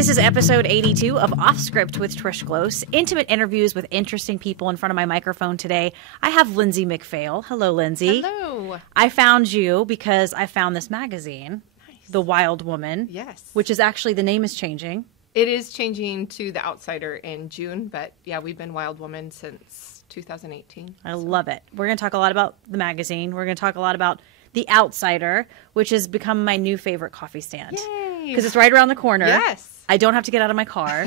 This is episode 82 of Off Script with Trish Glose. Intimate interviews with interesting people in front of my microphone today. I have Lindsay McPhail. Hello, Lindsay. Hello. I found you because I found this magazine, nice. The Wild Woman. Yes. Which is actually, the name is changing. It is changing to The Outsider in June, but yeah, we've been Wild Woman since 2018. I love it. We're going to talk a lot about the magazine. We're going to talk a lot about The Outsider, which has become my new favorite coffee stand. Yay! Because it's right around the corner. Yes. I don't have to get out of my car.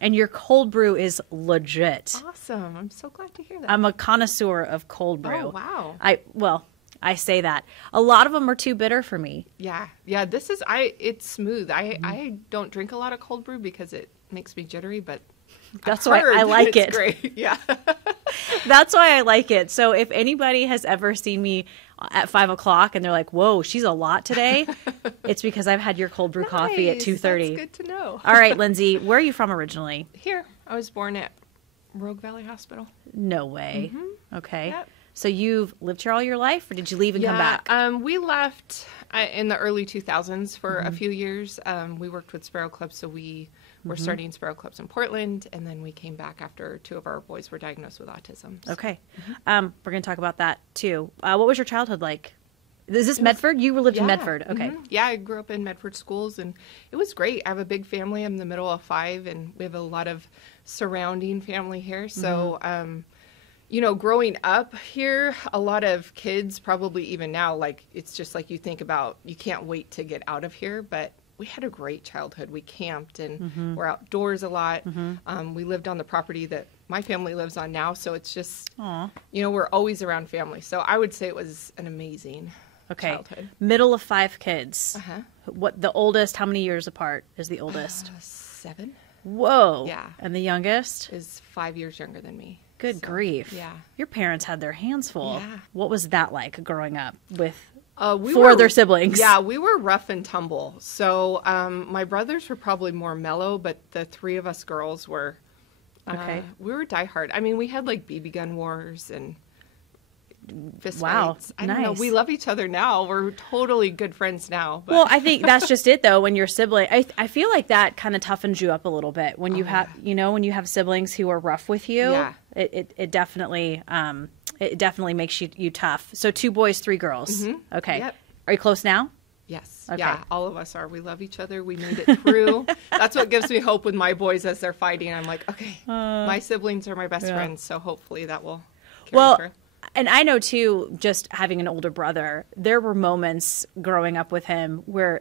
And your cold brew is legit. Awesome. I'm so glad to hear that. I'm a connoisseur of cold brew. Oh, wow. I say that. A lot of them are too bitter for me. Yeah. Yeah, it's smooth. I don't drink a lot of cold brew because it makes me jittery, but that's why I like it. Great. Yeah. That's why I like it. So if anybody has ever seen me at 5 o'clock and they're like, whoa, she's a lot today, it's because I've had your cold brew coffee at 2:30. That's good to know. All right, Lindsay, where are you from originally? Here. I was born at Rogue Valley Hospital. No way. Mm-hmm. Okay. Yep. So you've lived here all your life, or did you leave and come back? We left in the early 2000s for a few years. We worked with Sparrow Clubs, so we were starting Sparrow Clubs in Portland, and then we came back after two of our boys were diagnosed with autism. So. Okay. We're going to talk about that, too. What was your childhood like? Is this Medford? You lived in Medford. Okay. Mm-hmm. Yeah, I grew up in Medford schools, and it was great. I have a big family. I'm in the middle of 5, and we have a lot of surrounding family here. So, growing up here, a lot of kids, probably even now, like, it's just like you think about, you can't wait to get out of here, but we had a great childhood. We camped and we're outdoors a lot. We lived on the property that my family lives on now. So it's just, we're always around family. So I would say it was an amazing childhood. Middle of 5 kids. What, the oldest, how many years apart is the oldest? 7. Whoa. Yeah. And the youngest? Is 5 years younger than me. Good grief. Yeah. Your parents had their hands full. Yeah. What was that like growing up with we 4 of their siblings? Yeah, we were rough and tumble. So my brothers were probably more mellow, but the 3 of us girls were, we were diehard. I mean, we had like BB gun wars and fist fights. I don't know. We love each other now. We're totally good friends now. But. Well, I think that's just it, though. When you're sibling, I feel like that kind of toughens you up a little bit when you have, when you have siblings who are rough with you. Yeah. It definitely makes you tough. So 2 boys, 3 girls. Okay. Yep. Are you close now? Yes. Okay. Yeah, all of us are. We love each other. We made it through. That's what gives me hope with my boys as they're fighting. I'm like, okay, my siblings are my best friends, so hopefully that will carry through. And I know, too, just having an older brother, there were moments growing up with him where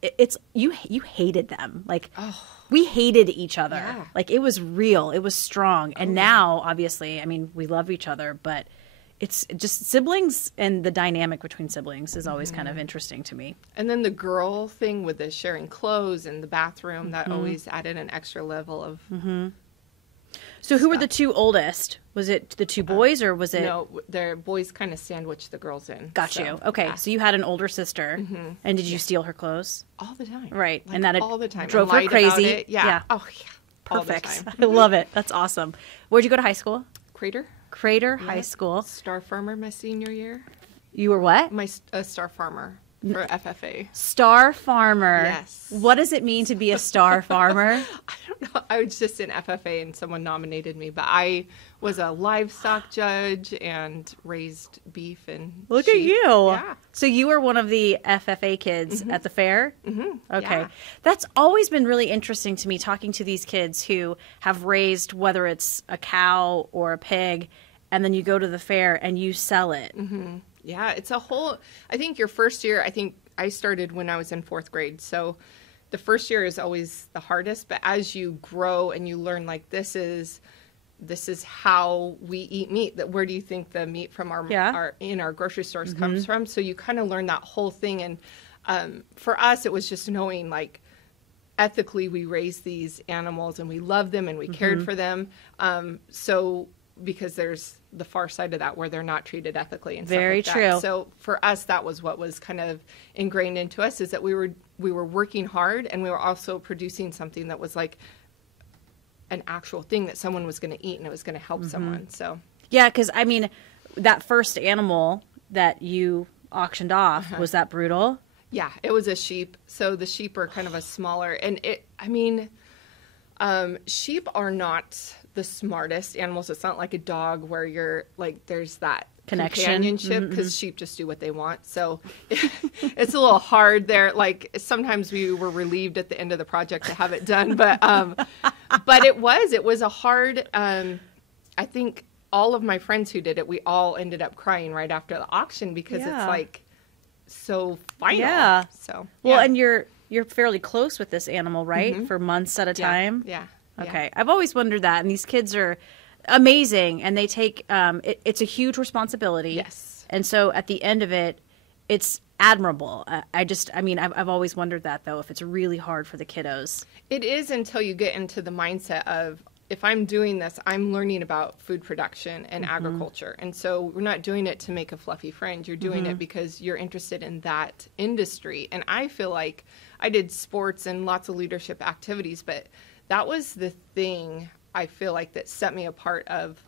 it's you hated them. Like, we hated each other. Yeah. Like, it was real. It was strong. And now, obviously, I mean, we love each other, but it's just siblings, and the dynamic between siblings is always kind of interesting to me. And then the girl thing with the sharing clothes and the bathroom, that always added an extra level of So who were the 2 oldest? Was it the 2 boys, or was it? No, their boys kind of sandwiched the girls in. Got you. Okay, so you had an older sister, and did you steal her clothes? All the time. Right, like, and that all the time. drove her crazy. Yeah. Oh, yeah. Perfect. I love it. That's awesome. Where'd you go to high school? Crater High School. Star Farmer my senior year. You were what? A Star Farmer for FFA. Star Farmer. Yes. What does it mean to be a star farmer? I don't know. I was just in FFA and someone nominated me, but I was a livestock judge and raised beef and Look sheep. at you. Yeah. So you were one of the FFA kids at the fair? Okay. Yeah. That's always been really interesting to me, talking to these kids who have raised, whether it's a cow or a pig, and then you go to the fair and you sell it. Yeah, it's a whole, I think your first year, I started when I was in 4th grade. So the first year is always the hardest, but as you grow and you learn, like, this is how we eat meat. That where do you think the meat from our in our grocery stores comes from? So you kind of learn that whole thing. And for us, it was just knowing, like, ethically we raise these animals and we love them and we cared for them. So because there's the far side of that where they're not treated ethically and Very stuff like true. that. So for us, that was what was kind of ingrained into us, is that we were working hard and we were also producing something that was like an actual thing that someone was going to eat and it was going to help someone. So yeah, because I mean, that first animal that you auctioned off, was that brutal? Yeah, it was a sheep. So the sheep are kind of a smaller, and sheep are not the smartest animals. It's not like a dog where you're like, there's that companionship, because sheep just do what they want. So it's a little hard there. Like sometimes we were relieved at the end of the project to have it done, but it was a hard, I think all of my friends who did it, we all ended up crying right after the auction, because it's like so final. Yeah. So, well, and you're fairly close with this animal, right? For months at a time. Yeah. Okay. I've always wondered that. And these kids are amazing, and they take, it's a huge responsibility. Yes. And so at the end of it, it's admirable. I've always wondered that, though, if it's really hard for the kiddos. It is, until you get into the mindset of, if I'm doing this, I'm learning about food production and agriculture. And so we're not doing it to make a fluffy fringe. You're doing it because you're interested in that industry. And I feel like I did sports and lots of leadership activities, but that was the thing I feel like that set me apart of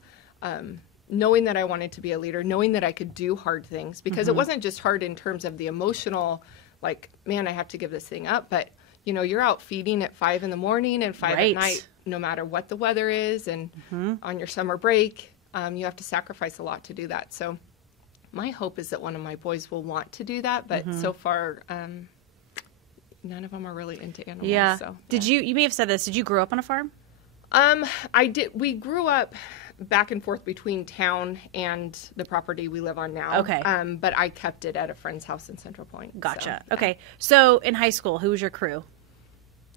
knowing that I wanted to be a leader, knowing that I could do hard things, because it wasn't just hard in terms of the emotional, like, man, I have to give this thing up. But, you know, you're out feeding at 5 in the morning and 5 at night, no matter what the weather is. And on your summer break, you have to sacrifice a lot to do that. So my hope is that one of my boys will want to do that. But so far, none of them are really into animals. Yeah. So, You may have said this, did you grow up on a farm? I did. We grew up back and forth between town and the property we live on now. Okay. But I kept it at a friend's house in Central Point. Gotcha. So, okay. So in high school, who was your crew?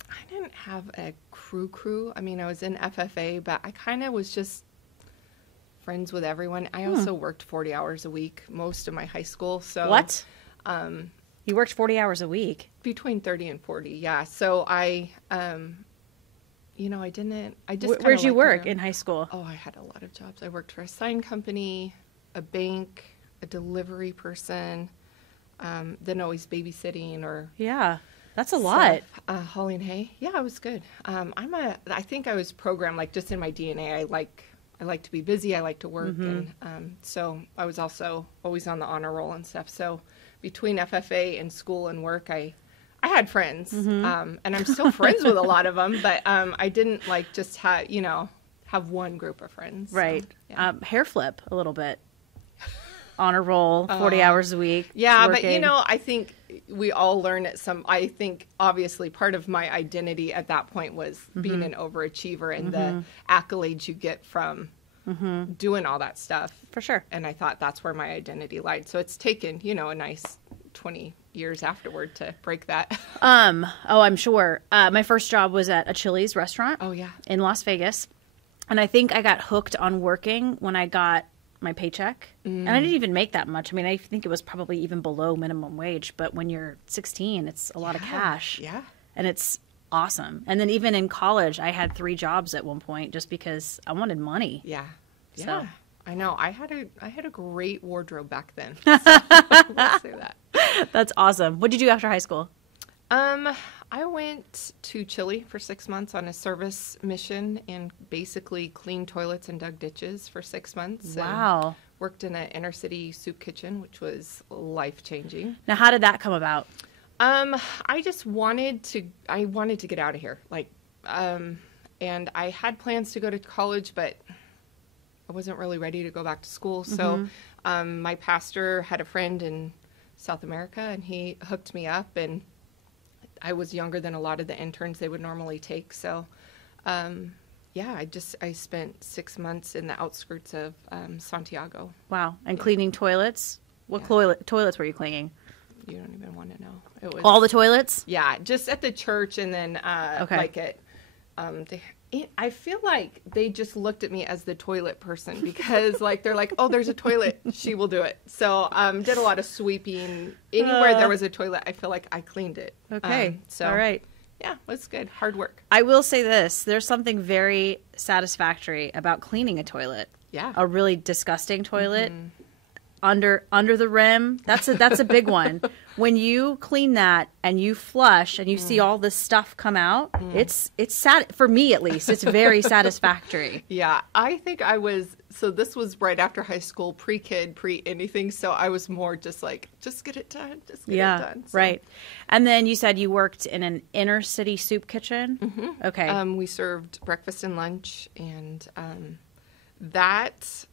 I didn't have a crew. I mean, I was in FFA, but I kind of was just friends with everyone. I also worked 40 hours a week most of my high school. So what? You worked 40 hours a week? Between 30 and 40, yeah. So I just Where'd you work in high school? Oh, I had a lot of jobs. I worked for a sign company, a bank, a delivery person, then always babysitting or... Yeah, that's a lot. Hauling hay. Yeah, it was good. I think I was programmed, like, just in my DNA. I like to be busy. I like to work. And so I was also always on the honor roll and stuff. So between FFA and school and work, I had friends, and I'm still friends with a lot of them, but I didn't just have one group of friends. Right. So, yeah. Hair flip a little bit. Honor roll, 40 hours a week. Yeah, working. but I think we all learn I think obviously part of my identity at that point was being an overachiever and the accolades you get from doing all that stuff. For sure. And I thought that's where my identity lied. So it's taken, a nice 20 years afterward to break that. I'm sure. My first job was at a Chili's restaurant. Oh, yeah. In Las Vegas. And I think I got hooked on working when I got my paycheck. And I didn't even make that much. I mean, I think it was probably even below minimum wage. But when you're 16, it's a lot of cash. Yeah. And it's awesome. And then even in college, I had 3 jobs at one point just because I wanted money. Yeah. Yeah. So. I know. I had a great wardrobe back then. So let's say that. That's awesome. What did you do after high school? I went to Chile for 6 months on a service mission and basically cleaned toilets and dug ditches for 6 months. Wow. And worked in an inner city soup kitchen, which was life-changing. Now, how did that come about? I just wanted to get out of here. And I had plans to go to college, but I wasn't really ready to go back to school. So my pastor had a friend in South America, and he hooked me up, and I was younger than a lot of the interns they would normally take. So, I spent 6 months in the outskirts of Santiago. Wow. And cleaning toilets? What toilets were you cleaning? You don't even want to know. It was all the toilets? Yeah, just at the church, and then I feel like they just looked at me as the toilet person because they're like, oh, there's a toilet, she will do it. So did a lot of sweeping. Anywhere there was a toilet, I feel like I cleaned it. Okay. All right. Yeah, it was good. Hard work. I will say this. There's something very satisfactory about cleaning a toilet. Yeah. A really disgusting toilet. Under the rim. That's a big one. When you clean that and you flush and you see all this stuff come out, it's sad for me at least. It's very satisfactory. Yeah, I think I was so this was right after high school, pre-kid, pre-anything. So I was more just like, just get it done. Just get it done. So. Right. And then you said you worked in an inner city soup kitchen. Mm-hmm. Okay. We served breakfast and lunch, and that,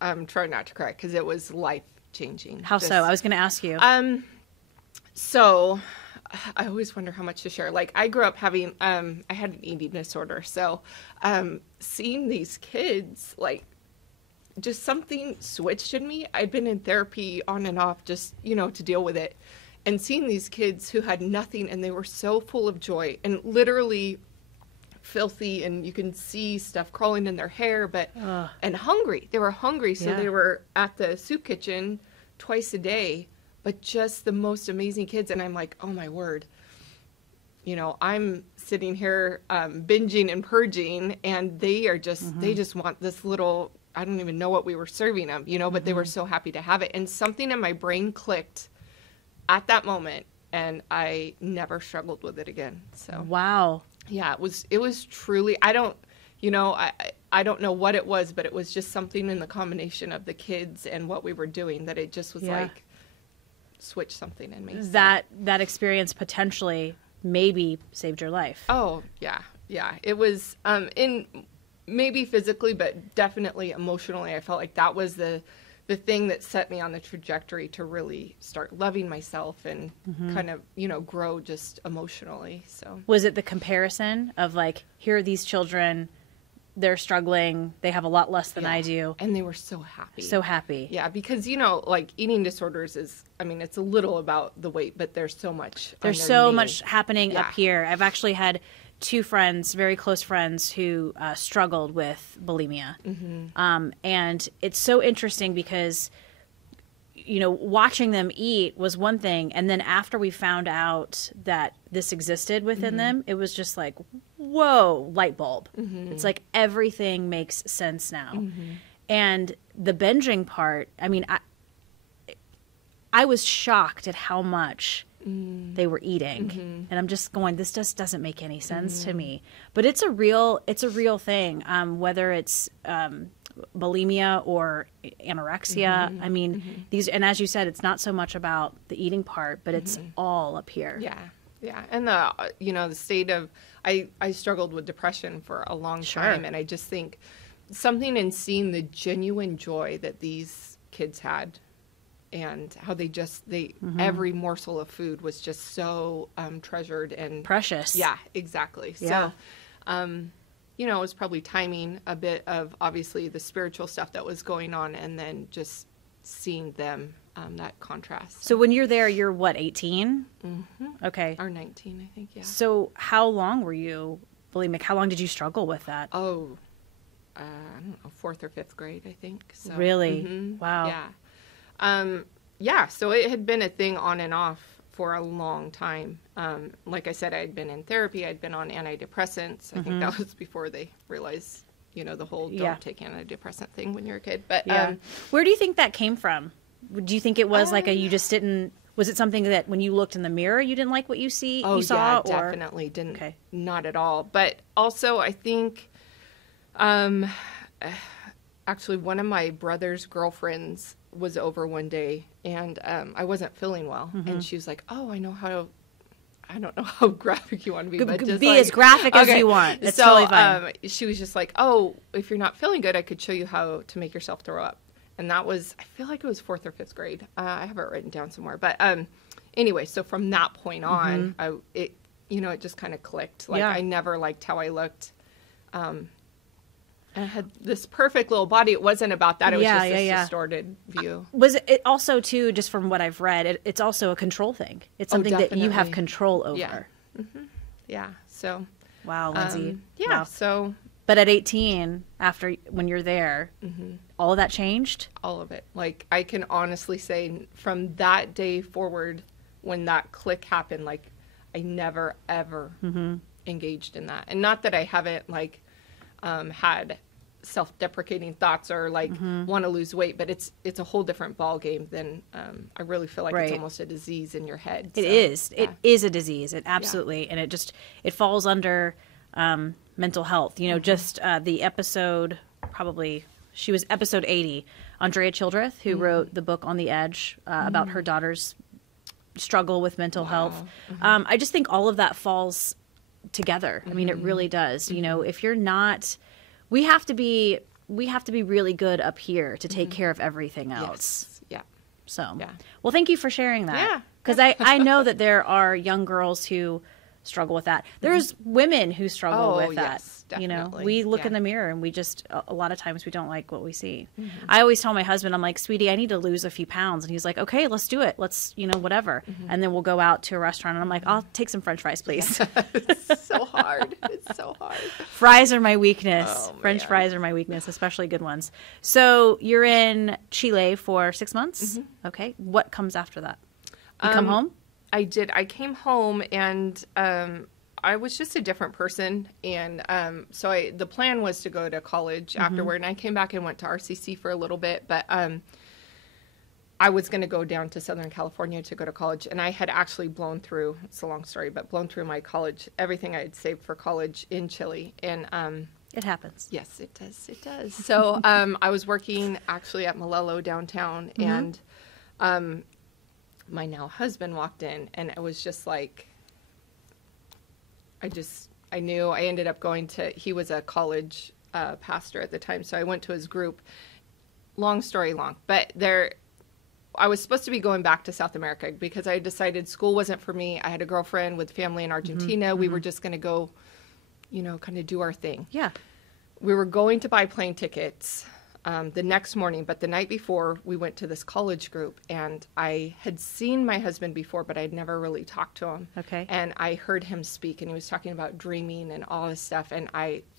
I'm trying not to cry because it was life-changing. How so? I was going to ask you. So I always wonder how much to share. Like, I grew up having, I had an eating disorder. So seeing these kids, like, just something switched in me. I'd been in therapy on and off just, to deal with it. And seeing these kids who had nothing, and they were so full of joy and literally filthy, and you can see stuff crawling in their hair, but and hungry. They were hungry, so they were at the soup kitchen twice a day, but just the most amazing kids. And I'm like, oh my word, I'm sitting here binging and purging, and they are just they just want this little, I don't even know what we were serving them, but they were so happy to have it. And something in my brain clicked at that moment, and I never struggled with it again. So wow. Yeah, it was truly, I don't know what it was, but it was just something in the combination of the kids and what we were doing that it just was like switch something in me. That experience potentially maybe saved your life. Oh, yeah. Yeah. It was in maybe physically, but definitely emotionally. I felt like that was the thing that set me on the trajectory to really start loving myself and kind of, grow just emotionally. So was it the comparison of like, here are these children, they're struggling, they have a lot less than I do. And they were so happy. So happy. Yeah, because, like eating disorders is, it's a little about the weight, but there's so much. There's so much happening up here. I've actually had 2 friends, very close friends, who struggled with bulimia. And it's so interesting because, watching them eat was one thing. And then after we found out that this existed within them, it was just like, whoa, light bulb. It's like everything makes sense now. And the binging part, I was shocked at how much they were eating. And I'm just going, this just doesn't make any sense to me. But it's a real thing, whether it's bulimia or anorexia. These, and as you said, it's not so much about the eating part, but it's all up here. Yeah. Yeah. And the state of, I struggled with depression for a long time. And I just think something in seeing the genuine joy that these kids had, and how they every morsel of food was just so treasured and precious. Yeah, exactly. Yeah. So, it was probably timing a bit of obviously the spiritual stuff that was going on, and then just seeing them, that contrast. So when you're there, you're what, 18? Okay. Or 19, I think, yeah. So how long were you bulimic? How long did you struggle with that? Oh, I don't know, 4th or 5th grade, I think. So, really? Wow. Yeah. So it had been a thing on and off for a long time. Like I said, I had been in therapy. I'd been on antidepressants. I think that was before they realized, the whole don't take antidepressant thing when you're a kid. But where do you think that came from? Do you think it was like you just didn't? Was it something that when you looked in the mirror, you didn't like what you saw? Oh, yeah, definitely didn't. Okay. Not at all. But also, I think, actually, one of my brother's girlfriends was over one day, and I wasn't feeling well, and she was like, "Oh, I don't know how graphic you want to be, but just be as graphic as you want." It's totally fine. She was just like, "Oh, if you're not feeling good, I could show you how to make yourself throw up." And that was, I feel like it was 4th or 5th grade. I have it written down somewhere, but anyway, so from that point on, it just kind of clicked. Like I never liked how I looked. I had this perfect little body. It wasn't about that. It was just this distorted view. Was it also, too, just from what I've read, it's also a control thing. It's something that you have control over. Yeah. Yeah. So. Wow, Lindsay. Yeah. Wow. So. But at 18, when you're there, all of that changed? All of it. Like, I can honestly say from that day forward, when that click happened, like, I never, ever engaged in that. And not that I haven't, had self-deprecating thoughts or want to lose weight, but it's a whole different ball game than I really feel like it's almost a disease in your head. It is. Yeah. It is a disease. It absolutely, and it falls under mental health. Just the episode she was episode 80, Andrea Childreth, who wrote the book On the Edge about her daughter's struggle with mental health. I just think all of that falls together. I mean, it really does. You know, if you're not, we have to be really good up here to take care of everything else. Yes. Yeah. So, well, thank you for sharing that. Yeah. Because I know that there are young girls who struggle with that. There's women who struggle with that. Yes, you know, definitely. we look in the mirror and we just, a lot of times we don't like what we see. I always tell my husband, I'm like, sweetie, I need to lose a few pounds. And he's like, okay, let's do it. Let's, you know, whatever. And then we'll go out to a restaurant and I'm like, I'll take some French fries, please. It's so hard. It's so hard. Fries are my weakness. Oh, French man. fries are my weakness, especially good ones. So you're in Chile for 6 months. Okay. What comes after that? You come home? I did. I came home and I was just a different person. And so the plan was to go to college afterward. And I came back and went to RCC for a little bit. But I was going to go down to Southern California to go to college. And I had actually blown through, it's a long story, but blown through my college, everything I had saved for college in Chile. And It happens. yes, it does. It does. So I was working actually at Malelo downtown. And my now husband walked in, and it was just like, I knew. I ended up going to, he was a college pastor at the time, so I went to his group. Long story long, but I was supposed to be going back to South America because I decided school wasn't for me. I had a girlfriend with family in Argentina. We were just going to go, you know, kind of do our thing. Yeah. We were going to buy plane tickets the next morning, but the night before we went to this college group, and I had seen my husband before, but I'd never really talked to him. Okay. And I heard him speak, and he was talking about dreaming and all this stuff. And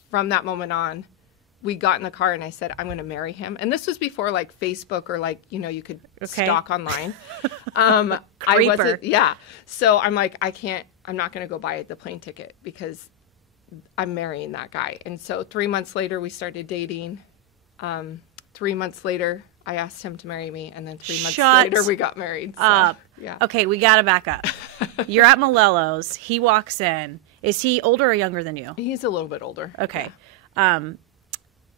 from that moment on, we got in the car and I said, I'm going to marry him. And this was before like Facebook or like, you know, you could stalk online. Creeper. So I'm like, I'm not going to go buy the plane ticket because I'm marrying that guy. And so 3 months later, we started dating. 3 months later, I asked him to marry me, and then 3 months later, we got married. So, yeah. Okay, we got to back up. You're at Malelo's. He walks in. Is he older or younger than you? He's a little bit older. Okay. Yeah.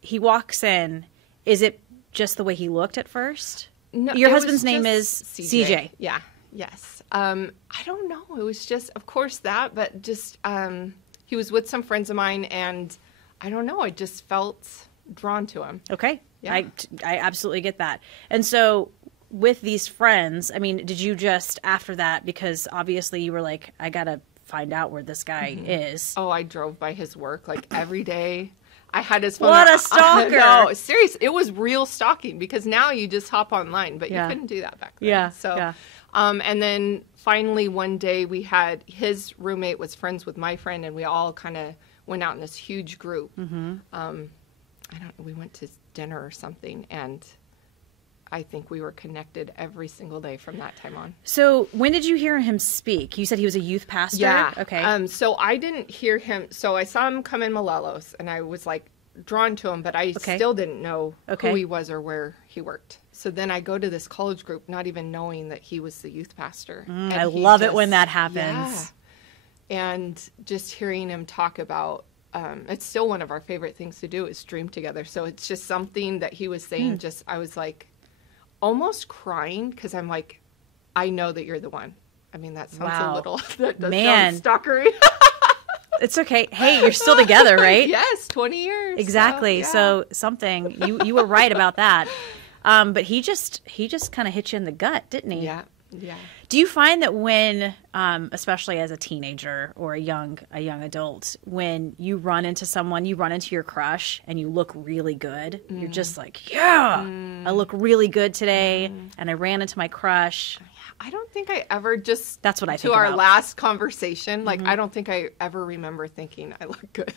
He walks in. Is it just the way he looked at first? No, your husband's name is CJ. Yeah. Yes. I don't know. It was just, of course, that, but just he was with some friends of mine, and I don't know. I just felt drawn to him. Okay. Yeah. I absolutely get that. And so with these friends, I mean, did you just after that, because obviously you were like, I got to find out where this guy is. Oh, I drove by his work like every day. I had his phone. What a stalker. No, serious. It was real stalking because now you just hop online, but you couldn't do that back then. Yeah. So, and then finally one day his roommate was friends with my friend, and we all kind of went out in this huge group. We went to dinner or something, and I think we were connected every single day from that time on. So when did you hear him speak? You said he was a youth pastor? Yeah. Okay. So I didn't hear him. So I saw him come in Malelo's, and I was like drawn to him, but I still didn't know who he was or where he worked. So then I go to this college group, not even knowing that he was the youth pastor. I love it when that happens. Yeah. And just hearing him talk about, it's still one of our favorite things to do is dream together. So it's just something that he was saying. I was like almost crying because I'm like, I know that you're the one. I mean, that sounds a little, that does sound stalkery. It's okay. Hey, you're still together, right? Yes, 20 years. Exactly. So something, you were right about that. But he just kind of hit you in the gut, didn't he? Yeah. Yeah. Do you find that when, especially as a teenager or a young adult, when you run into someone, you run into your crush and you look really good, you're just like, I look really good today, and I ran into my crush. I don't think I ever just, that's what I think to our about. last conversation, like, I don't think I ever remember thinking I look good.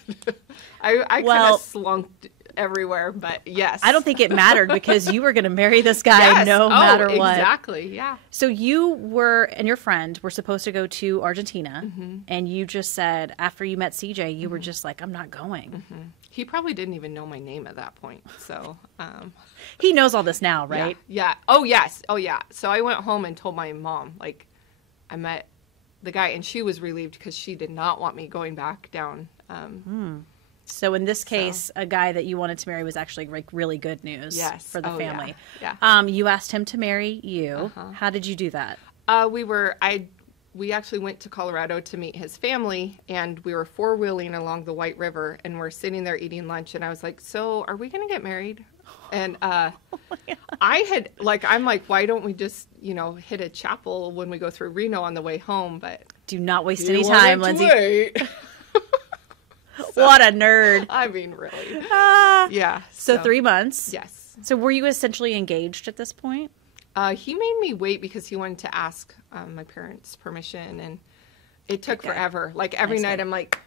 I kind of slunked everywhere, but yes. I don't think it mattered because you were going to marry this guy no matter what. Exactly, yeah. So you were, and your friend were supposed to go to Argentina, and you just said, after you met CJ, you were just like, I'm not going. He probably didn't even know my name at that point, so. He knows all this now, right? Yeah. Oh, yes. Oh, yeah. So I went home and told my mom, like, I met the guy, and she was relieved because she did not want me going back down. So in this case, a guy that you wanted to marry was actually like really good news for the family. Yeah. You asked him to marry you. How did you do that? We actually went to Colorado to meet his family, and we were four-wheeling along the White River, and we're sitting there eating lunch, and I was like, so are we going to get married? And I'm like, why don't we just, hit a chapel when we go through Reno on the way home? But do not waste any time, Lindsay. Wait. What a nerd. I mean, really. Yeah. So 3 months. Yes. So were you essentially engaged at this point? He made me wait because he wanted to ask my parents' permission, and it took forever. Like every night I'm like,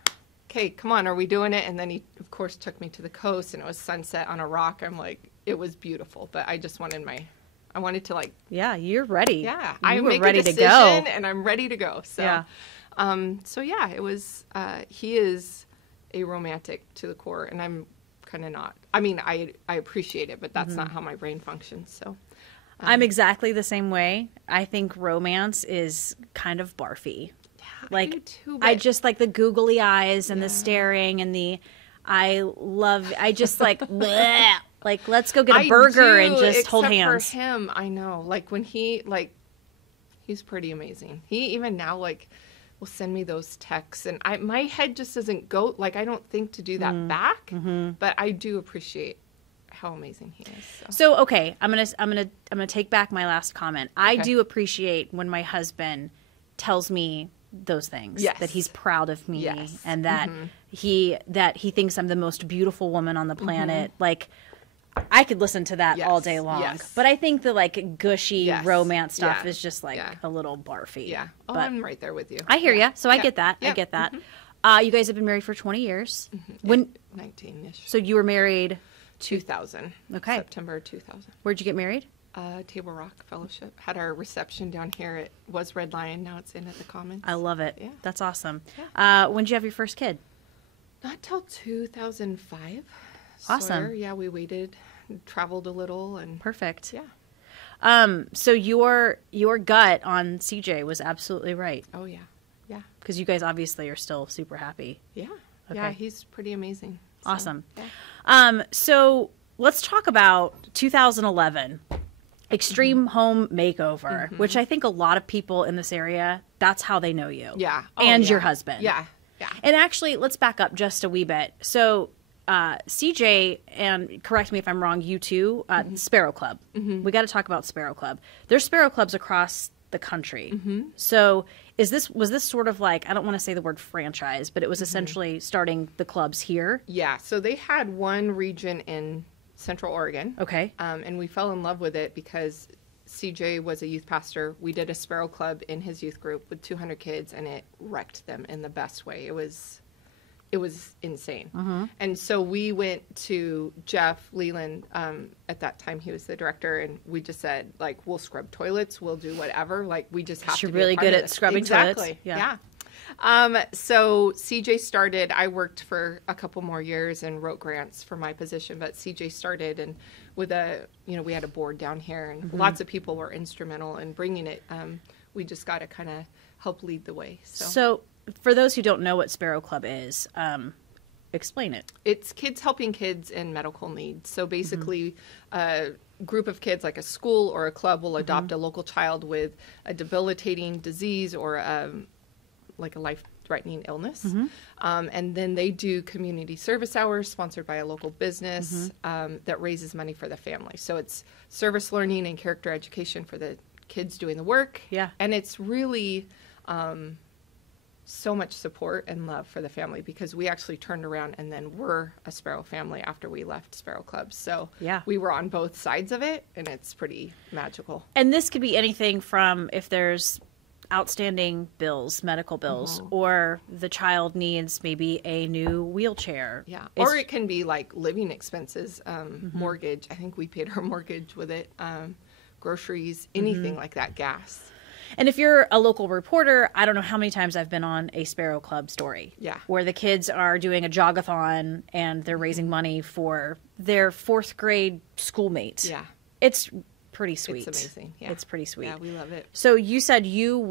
okay, come on, are we doing it? And then he, of course, took me to the coast, and it was sunset on a rock. I'm like, it was beautiful, but I just wanted I wanted to like. Yeah, you're ready. Yeah, I make ready a decision, to go. and I'm ready to go. So, it was, he is a romantic to the core, and I'm kind of not. I mean, I appreciate it, but that's not how my brain functions, so. I'm exactly the same way. I think romance is kind of barfy. Yeah, like, I do too, I just like the googly eyes and the staring and I just like, bleh. Like, let's go get a burger and just hold hands. For him, I know. Like, when he's pretty amazing. He even now, like, will send me those texts. And my head just doesn't go, like, I don't think to do that back. But I do appreciate how amazing he is. So okay, I'm gonna take back my last comment. I do appreciate when my husband tells me those things. Yes. That he's proud of me and that he thinks I'm the most beautiful woman on the planet. Like, I could listen to that all day long. Yes. But I think the like gushy romance stuff is just like a little barfy. Yeah. Oh, but I'm right there with you. I hear you. So I get that. I get that. You guys have been married for 20 years. When 19-ish. So you were married 2000. Okay. September 2000. Where'd you get married? Table Rock Fellowship. Had our reception down here. It was Red Lion. Now it's in at the Commons. I love it. Yeah. That's awesome. Yeah. When did you have your first kid? Not till 2005. Awesome. Sawyer. Yeah, we waited, traveled a little, and perfect. Yeah. So your gut on CJ was absolutely right. Oh yeah, yeah. Because you guys obviously are still super happy. Yeah. Okay. Yeah, he's pretty amazing. So, awesome. Yeah. So let's talk about 2011. Extreme Home Makeover, which I think a lot of people in this area, that's how they know you. Yeah. And your husband. Yeah. Yeah. And actually, let's back up just a wee bit. So CJ, and correct me if I'm wrong, you too, Sparrow Club. We got to talk about Sparrow Club. There's Sparrow Clubs across the country. So was this sort of like, I don't want to say the word franchise, but it was essentially starting the clubs here? Yeah. So they had one region in Central Oregon. Okay. And we fell in love with it because CJ was a youth pastor. We did a Sparrow Club in his youth group with 200 kids, and it wrecked them in the best way. It was insane. And so we went to Jeff Leland. At that time, he was the director, and we just said, like, we'll scrub toilets, we'll do whatever. Like, we just have to be really good at scrubbing toilets. Exactly. Yeah. So CJ started. I worked for a couple more years and wrote grants for my position, but CJ started, and with we had a board down here, and lots of people were instrumental in bringing it. We just got to kind of help lead the way. So for those who don't know what Sparrow Club is, explain it. It's kids helping kids in medical needs. So basically, a group of kids, like a school or a club, will adopt a local child with a debilitating disease or like a life-threatening illness. And then they do community service hours sponsored by a local business that raises money for the family. So it's service learning and character education for the kids doing the work. Yeah. And it's really so much support and love for the family, because we actually turned around and then were a Sparrow family after we left Sparrow Club. So we were on both sides of it, and it's pretty magical. And this could be anything from if there's outstanding bills, medical bills, or the child needs maybe a new wheelchair. Yeah. Or it can be like living expenses, mortgage. I think we paid our mortgage with it, groceries, anything like that, gas. And if you're a local reporter, I don't know how many times I've been on a Sparrow Club story. Yeah. Where the kids are doing a jogathon and they're raising money for their 4th grade schoolmates. Yeah. It's pretty sweet. It's amazing. Yeah. It's pretty sweet. Yeah, we love it. So you said you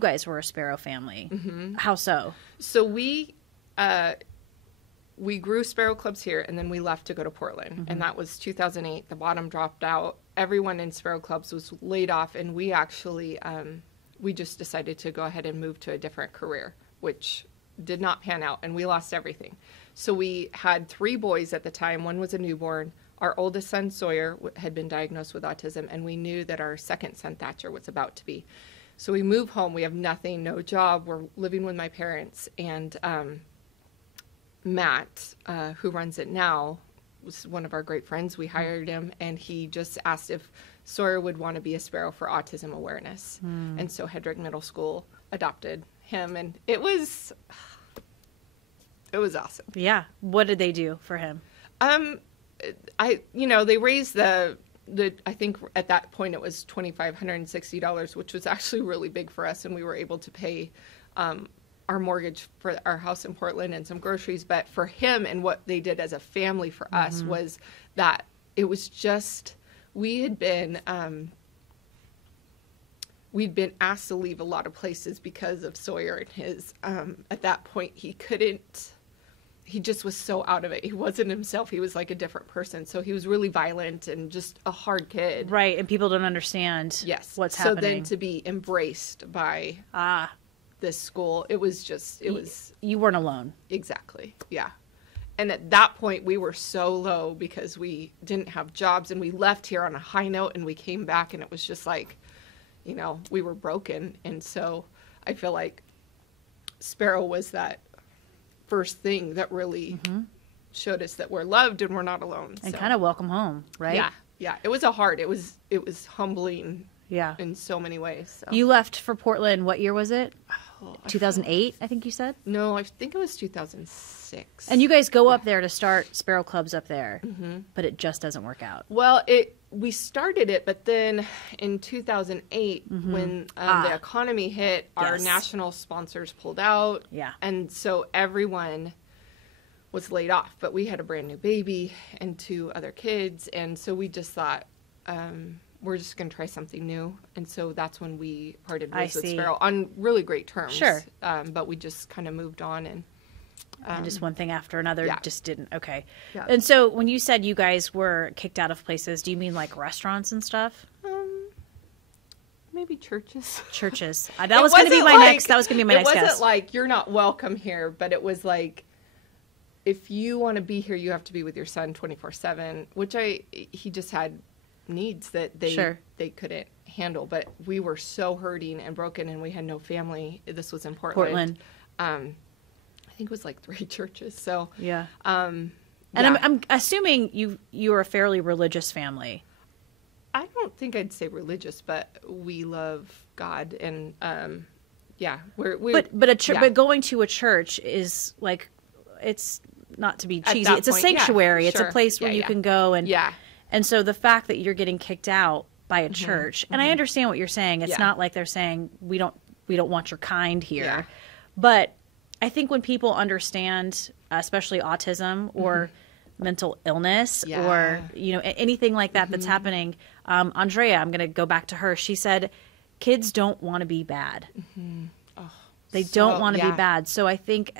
guys were a Sparrow family. How so? So we we grew Sparrow Clubs here, and then we left to go to Portland. And that was 2008. The bottom dropped out. Everyone in Sparrow Clubs was laid off, and we actually, we just decided to go ahead and move to a different career, which did not pan out, and we lost everything. So we had 3 boys at the time. One was a newborn. Our oldest son, Sawyer, had been diagnosed with autism, and we knew that our second son, Thatcher, was about to be. So we move home. We have nothing, no job. We're living with my parents. And Matt, who runs it now, was one of our great friends. We hired him, and he just asked if Sawyer would want to be a Sparrow for autism awareness. And so Hedrick Middle School adopted him, and it was awesome. Yeah. What did they do for him? They raised the I think at that point it was $2,560, which was actually really big for us, and we were able to pay our mortgage for our house in Portland and some groceries. But for him, and what they did as a family for us, was that it was just, we'd been asked to leave a lot of places because of Sawyer and his, at that point he just was so out of it. He wasn't himself. He was like a different person. So he was really violent and just a hard kid. Right. And people don't understand what's happening. So then to be embraced by this school, it was. You weren't alone. Exactly. Yeah. And at that point we were so low because we didn't have jobs, and we left here on a high note, and we came back, and it was just like, we were broken. And so I feel like Sparrow was that first thing that really showed us that we're loved and we're not alone. And kind of welcome home, right? Yeah. It was it was humbling in so many ways. So. You left for Portland, what year was it? 2008, I think you said? No, I think it was 2006. And you guys go up there to start Sparrow Clubs up there, but it just doesn't work out. Well, we started it, but then in 2008, when the economy hit, our national sponsors pulled out. Yeah. And so everyone was laid off, but we had a brand new baby and 2 other kids. And so we just thought, we're just going to try something new. And so that's when we parted ways with Sparrow on really great terms. Sure. But we just kind of moved on, and just one thing after another just didn't. Okay. Yeah. And so when you said you guys were kicked out of places, do you mean like restaurants and stuff? Maybe churches. Churches. That was going to be my next. That was going to be my next guess. It wasn't like you're not welcome here, but it was like, if you want to be here, you have to be with your son 24/7. Which he just had needs that they couldn't handle. But we were so hurting and broken, and we had no family. This was in Portland. I think it was like 3 churches. So yeah. And I'm assuming you are a fairly religious family. I don't think I'd say religious, but we love God, and but going to a church is like, it's not to be cheesy. It's a sanctuary. It's a place where you can go and so the fact that you're getting kicked out by a church, and I understand what you're saying. It's not like they're saying we don't want your kind here, but I think when people understand, especially autism or mental illness or anything like that that's happening, Andrea, I'm going to go back to her. She said, kids don't want to be bad. They don't want to be bad. So I think,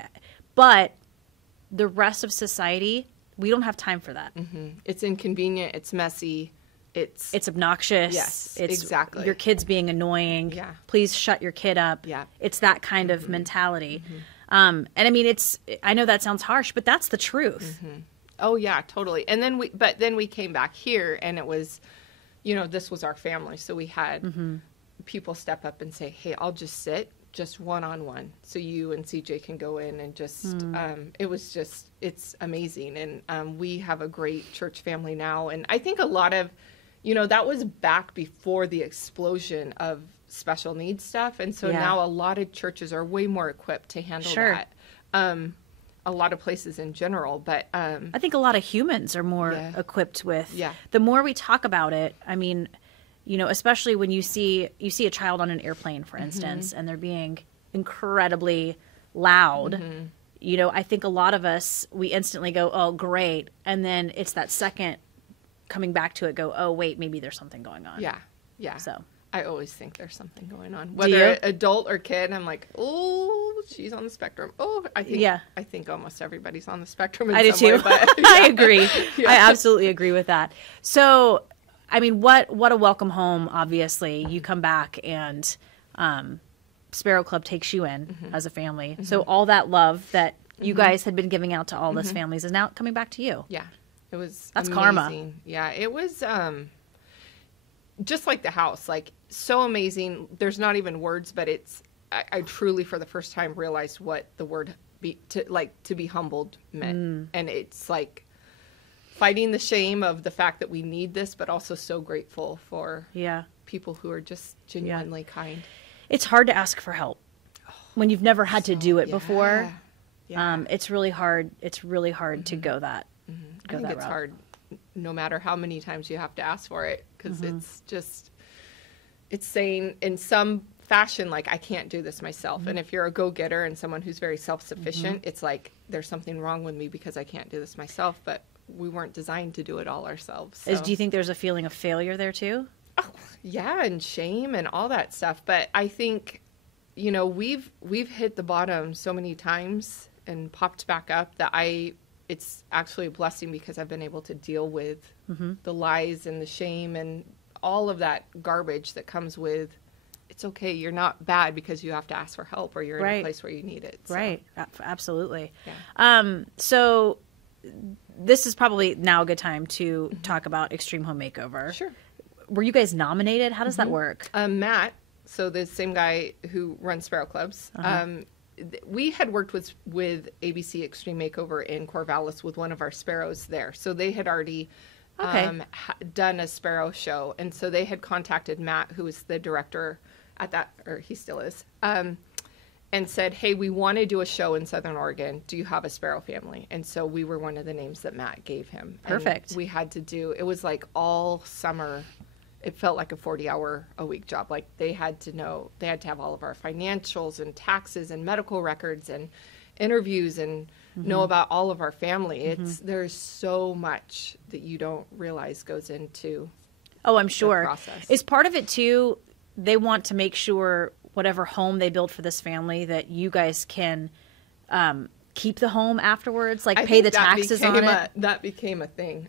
but the rest of society, we don't have time for that. It's inconvenient. It's messy. It's obnoxious. Yes, it's exactly. Your kid's being annoying. Yeah. Please shut your kid up. Yeah. It's that kind of mentality. And I mean, I know that sounds harsh, but that's the truth. Oh yeah, totally. And then we came back here, and it was, this was our family. So we had people step up and say, hey, I'll just sit just one-on-one. So you and CJ can go in and just, it's amazing. And we have a great church family now. And I think a lot of, that was back before the explosion of special needs stuff. And so now a lot of churches are way more equipped to handle that. A lot of places in general, but I think a lot of humans are more equipped with. The more we talk about it, I mean, especially when you see a child on an airplane, for instance, and they're being incredibly loud. I think a lot of us, we instantly go, "Oh, great," and then it's that second coming back to it, go, "Oh, wait, maybe there's something going on." Yeah. So I always think there's something going on, whether adult or kid. I'm like, oh, she's on the spectrum. Oh, I think almost everybody's on the spectrum in I do some way, too. but, yeah. I agree. I absolutely agree with that. So, I mean, what a welcome home, obviously. You come back and Sparrow Club takes you in as a family. So all that love that you guys had been giving out to all those families is now coming back to you. Yeah. It was That's amazing. karma. Yeah, it was just like the house, like so amazing. There's not even words, but I truly for the first time realized what the word to be humbled meant. And it's like fighting the shame of the fact that we need this, but also so grateful for people who are just genuinely kind. It's hard to ask for help when you've never had to do it before. Yeah. It's really hard. It's really hard to go that. I think it's hard no matter how many times you have to ask for it, because it's saying in some fashion, like, I can't do this myself. And if you're a go-getter and someone who's very self-sufficient, it's like there's something wrong with me because I can't do this myself. But we weren't designed to do it all ourselves. So. Do you think there's a feeling of failure there too? Oh, yeah, and shame and all that stuff. But I think, you know, we've hit the bottom so many times and popped back up that it's actually a blessing, because I've been able to deal with the lies and the shame and all of that garbage that comes with, it's okay, you're not bad because you have to ask for help or you're in a place where you need it. So. Right. Absolutely. Yeah. So this is probably now a good time to talk about Extreme Home Makeover. Sure. Were you guys nominated? How does that work? Matt, so the same guy who runs Sparrow Clubs, we had worked with ABC Extreme Makeover in Corvallis with one of our sparrows there. So they had already done a sparrow show. And so they had contacted Matt, who was the director at that, or he still is, and said, hey, we want to do a show in Southern Oregon. Do you have a sparrow family? And so we were one of the names that Matt gave him. Perfect. And we had to do, it was like all summer. It felt like a 40-hour-a-week job. Like they had to have all of our financials and taxes and medical records and interviews and know about all of our family. There's so much that you don't realize goes into I'm sure. the process. Is part of it too, they want to make sure whatever home they build for this family that you guys can keep the home afterwards, like pay the taxes on it? That became a thing.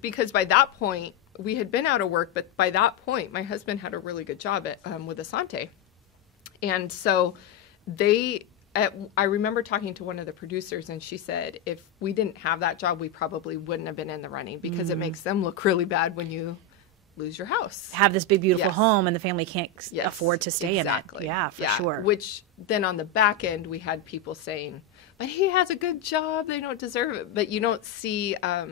Because by that point, we had been out of work, but by that point, my husband had a really good job with Asante. And so I remember talking to one of the producers, and she said, if we didn't have that job, we probably wouldn't have been in the running, because it makes them look really bad when you lose your house. Have this big, beautiful home, and the family can't afford to stay in it. Yeah, for sure. Which then on the back end, we had people saying, but he has a good job, they don't deserve it. But you don't see all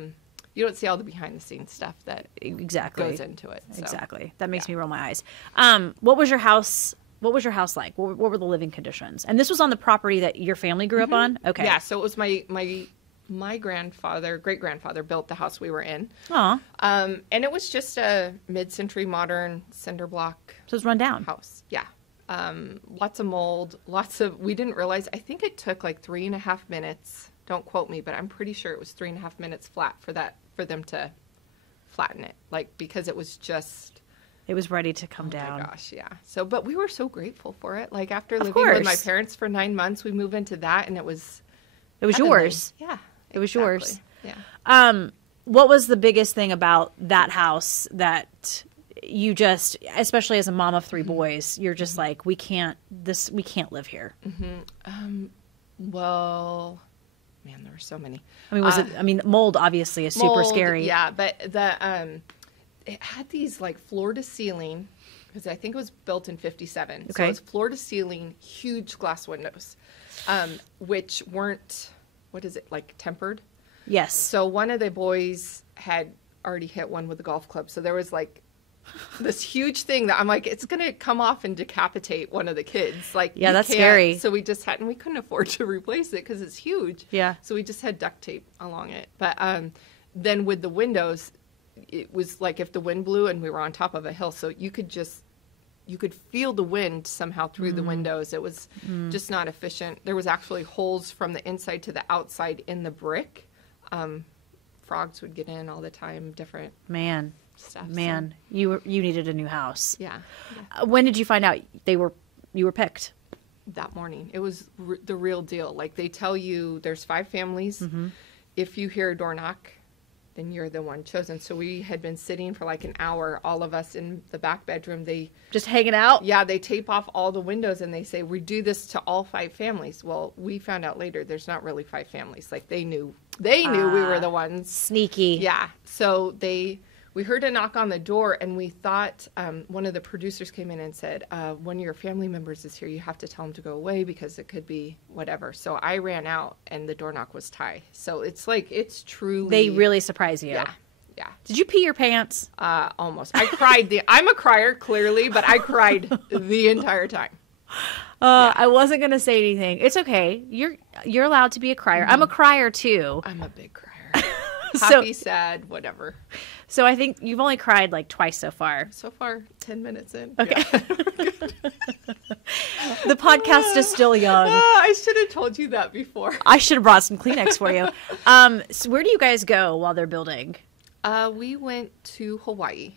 the behind the scenes stuff that goes into it. So. Exactly. That makes me roll my eyes. What was your house like? What were the living conditions? And this was on the property that your family grew up on? Okay. Yeah, so it was my great-grandfather built the house we were in. Aw. And it was just a mid-century modern cinder block. So it was run down. House. Yeah. Lots of mold, we didn't realize, I think it took like 3.5 minutes. Don't quote me, but I'm pretty sure it was 3.5 minutes flat for them to flatten it. Like, because it was just... It was ready to come down. Oh my gosh, yeah. So, but we were so grateful for it. Like, after living with my parents for 9 months, we moved into that, and it was yours. Yeah. It was yours. Yeah. What was the biggest thing about that house that you just, especially as a mom of 3 boys, you're just like, we can't live here? Well, man, there were so many. I mean, mold obviously is super scary. Yeah, but it had these like floor to ceiling, because I think it was built in 1957. Okay. So it was floor to ceiling, huge glass windows, which weren't, like tempered? Yes. So one of the boys had already hit one with a golf club. So there was like this huge thing that I'm like, it's going to come off and decapitate one of the kids. Like, yeah, that's scary. So we couldn't afford to replace it because it's huge. Yeah. So we just had duct tape along it. But then with the windows, it was like if the wind blew and we were on top of a hill, so you could feel the wind somehow through the windows. It was just not efficient. There was actually holes from the inside to the outside in the brick. Frogs would get in all the time, different stuff. Man, so. You needed a new house. Yeah. When did you find out you were picked? that morning. It was the real deal. Like, they tell you there's 5 families. If you hear a door knock, then you're the one chosen. So we had been sitting for like an hour, all of us in the back bedroom. They just hanging out. Yeah, they tape off all the windows and they say, we do this to all 5 families. Well, we found out later there's not really 5 families. Like, they knew we were the ones. Sneaky. Yeah. So we heard a knock on the door, and we thought one of the producers came in and said, one of your family members is here. You have to tell them to go away because it could be whatever. So I ran out, and the door knock was Ty. So it's like, it's truly... They really surprise you. Yeah. Yeah. Did you pee your pants? Almost. I cried. I'm a crier, clearly, but I cried the entire time. I wasn't going to say anything. It's okay. You're allowed to be a crier. I'm a crier, too. I'm a big crier. Happy, sad, whatever. So I think you've only cried like twice so far. So far, 10 minutes in. Okay. Yeah. The podcast is still young. I should have told you that before. I should have brought some Kleenex for you. So where do you guys go while they're building? We went to Hawaii.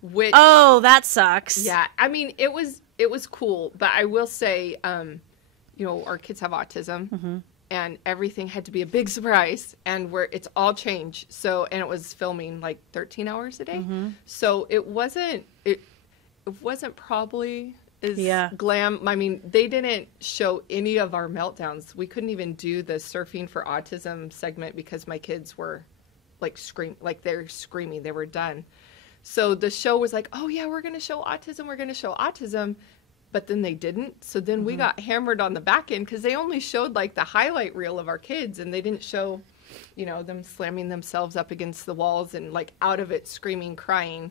Which, oh, that sucks. Yeah. I mean, it was cool, but I will say, our kids have autism. And everything had to be a big surprise, and it's all change. So, and it was filming like 13 hours a day. So it wasn't probably as glam. I mean, they didn't show any of our meltdowns. We couldn't even do the surfing for autism segment because my kids were like they're screaming. They were done. So the show was like, oh yeah, we're going to show autism. We're going to show autism. But then they didn't. So then we got hammered on the back end because they only showed like the highlight reel of our kids, and they didn't show, them slamming themselves up against the walls and like out of it screaming, crying,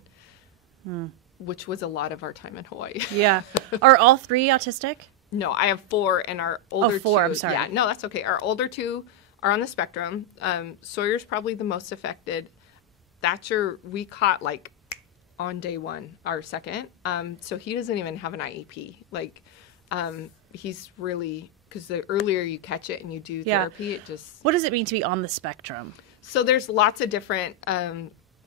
which was a lot of our time in Hawaii. Yeah. Are all 3 autistic? No, I have 4, and our older 4, 2. I'm sorry. Yeah, no, that's okay. Our older 2 are on the spectrum. Sawyer's probably the most affected. Thatcher, we caught like on day 1, our second. So he doesn't even have an IEP. Like, he's really, because the earlier you catch it and you do therapy, it just... What does it mean to be on the spectrum? So there's lots of different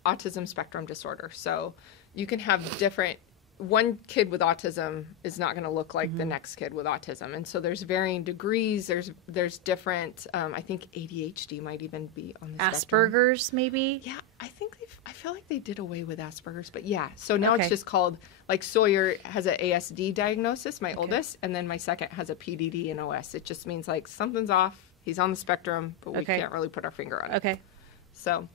autism spectrum disorder. So you can have different... One kid with autism is not going to look like the next kid with autism. And so there's varying degrees. There's different, I think ADHD might even be on the spectrum. Asperger's, maybe? Yeah, I feel like they did away with Asperger's, but yeah. So now it's just called, like, Sawyer has an ASD diagnosis, my oldest, and then my second has a PDD and OS. It just means, like, something's off. He's on the spectrum, but we can't really put our finger on it. Okay. So,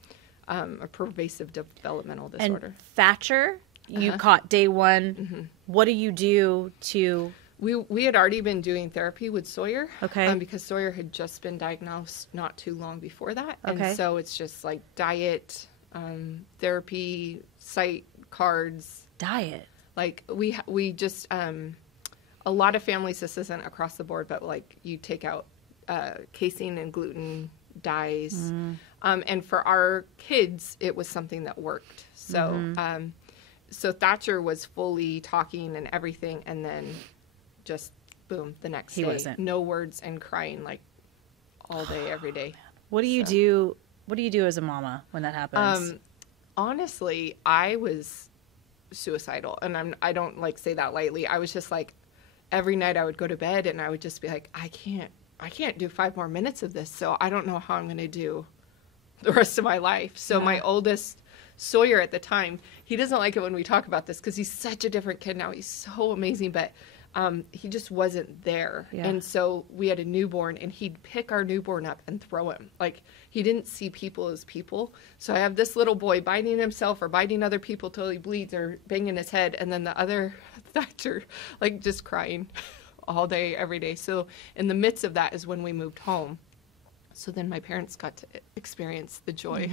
a pervasive developmental disorder. And Thatcher, you caught day 1. What do you do to... We had already been doing therapy with Sawyer. Okay. Because Sawyer had just been diagnosed not too long before that. Okay. And so it's just like diet, therapy, site cards. Diet? Like we just, a lot of families, this isn't across the board, but like you take out casein and gluten, dyes. And for our kids, it was something that worked. So, so Thatcher was fully talking and everything, and then just boom, the next day. Wasn't. No words and crying like all day, every day. What do you do? What do you do as a mama when that happens? Honestly, I was suicidal, and I don't like say that lightly. I was just like, every night I would go to bed and I would just be like, I can't do 5 more minutes of this. So I don't know how I'm going to do the rest of my life. So my oldest, Sawyer, at the time, he doesn't like it when we talk about this because he's such a different kid now. He's so amazing, but he just wasn't there. Yeah. And so we had a newborn, and he'd pick our newborn up and throw him. Like, he didn't see people as people. So I have this little boy biting himself or biting other people till he bleeds or banging his head, and then the other Thatcher, like, just crying all day, every day. So in the midst of that is when we moved home. So then my parents got to experience the joy.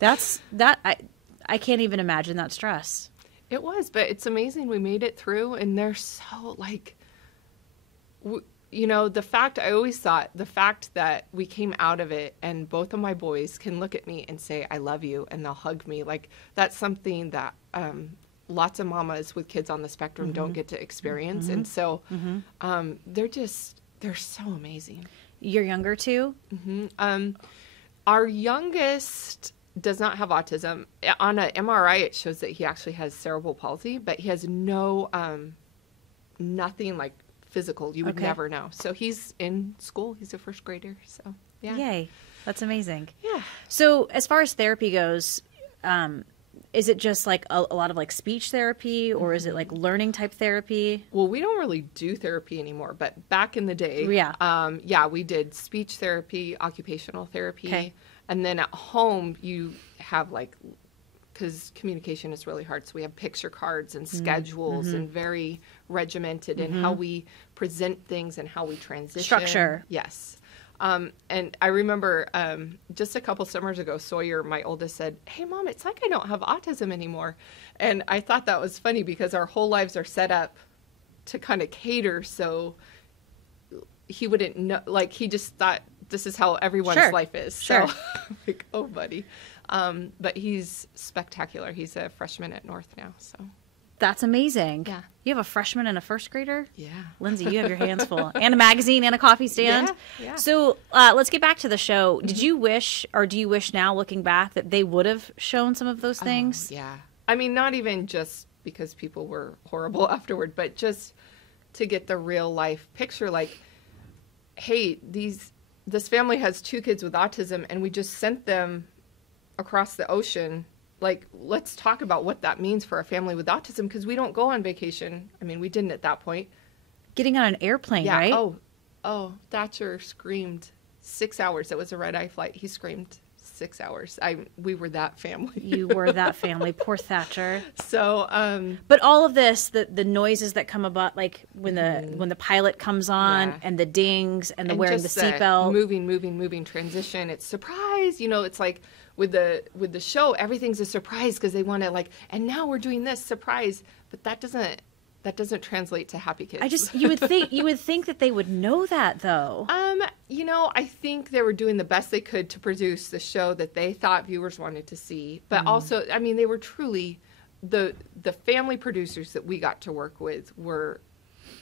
I can't even imagine that stress. It was, but it's amazing we made it through, and they're so, like, the fact, I always thought, the fact that we came out of it and both of my boys can look at me and say, I love you, and they'll hug me. Like, that's something that lots of mamas with kids on the spectrum don't get to experience. And so they're so amazing. Your younger two? Our youngest does not have autism. On an MRI, it shows that he actually has cerebral palsy, but he has no, nothing like physical. You would never know. So he's in school. He's a first grader. So, yeah. Yay. That's amazing. Yeah. So as far as therapy goes, is it just like a lot of like speech therapy, or is it like learning type therapy? Well, we don't really do therapy anymore, but back in the day, we did speech therapy, occupational therapy, and then at home you have like, because communication is really hard, so we have picture cards and schedules and very regimented in how we present things and how we transition. Structure. Yes. And I remember just a couple summers ago, Sawyer, my oldest, said, "Hey, Mom, it's like I don't have autism anymore." And I thought that was funny because our whole lives are set up to kind of cater, so he wouldn't know. Like, he just thought this is how everyone's life is. So, like, oh, buddy. But he's spectacular. He's a freshman at North now, so. That's amazing. Yeah. You have a freshman and a first grader? Yeah. Lindsay, you have your hands full. And a magazine and a coffee stand. Yeah. So let's get back to the show. Did you wish, or do you wish now, looking back, that they would have shown some of those things? Yeah. I mean, not even just because people were horrible afterward, but just to get the real life picture. Like, hey, this family has 2 kids with autism, and we just sent them across the ocean. Like, let's talk about what that means for a family with autism, because we don't go on vacation. I mean, we didn't at that point. Getting on an airplane, right? Oh, Thatcher screamed 6 hours. It was a red-eye flight. He screamed 6 hours. We were that family. You were that family. Poor Thatcher. So, but all of this, the noises that come about, like when the pilot comes on and the dings and the wearing the seatbelt. Moving transition. It's surprise. You know, it's like, with the show, everything's a surprise because they want to, like, and now we're doing this surprise, but that doesn't translate to happy kids. You would think that they would know that, though. You know, I think they were doing the best they could to produce the show that they thought viewers wanted to see, but also, I mean, they were truly the family producers that we got to work with were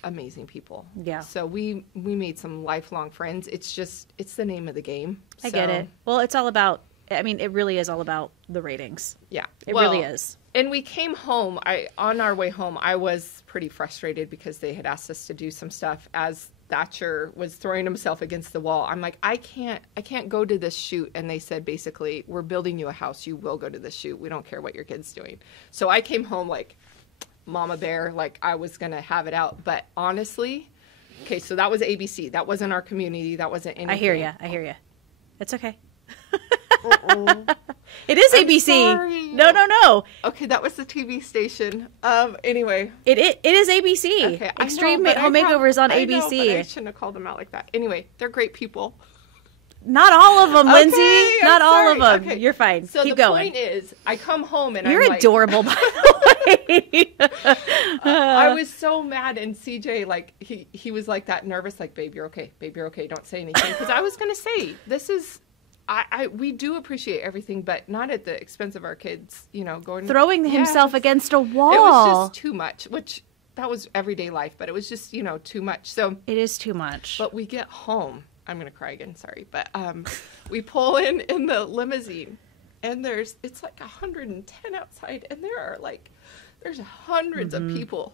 amazing people. Yeah. So we made some lifelong friends. It's the name of the game. I get it. Well, it's all about. I mean, it really is all about the ratings. Yeah. It really is. And we came home. On our way home, I was pretty frustrated because they had asked us to do some stuff as Thatcher was throwing himself against the wall. I'm like, I can't go to this shoot. And they said, basically, we're building you a house. You will go to this shoot. We don't care what your kid's doing. So I came home like Mama Bear, like I was going to have it out. But honestly, okay, so that was ABC. That wasn't our community. That wasn't anything. I hear you. It's okay. It is ABC. Sorry. No. Okay, that was the TV station. Anyway, it is ABC. Okay, Extreme Home Makeover is on ABC. Know, but I shouldn't have called them out like that. Anyway, they're great people. Not all of them, Lindsay. Okay, Not all of them. Okay. You're fine. So Keep the going. point is, I come home and you're I'm adorable, by the way. I was so mad, and CJ, like, he was like that nervous, like, babe, you're okay. Babe, you're okay. Don't say anything. Because I was going to say, this is... we do appreciate everything, but not at the expense of our kids, you know, throwing himself against a wall. It was just too much, which that was everyday life, but it was just, you know, too much. So it is too much. But we get home. I'm going to cry again. Sorry. But we pull in the limousine, and it's like 110 outside, and there's hundreds of people,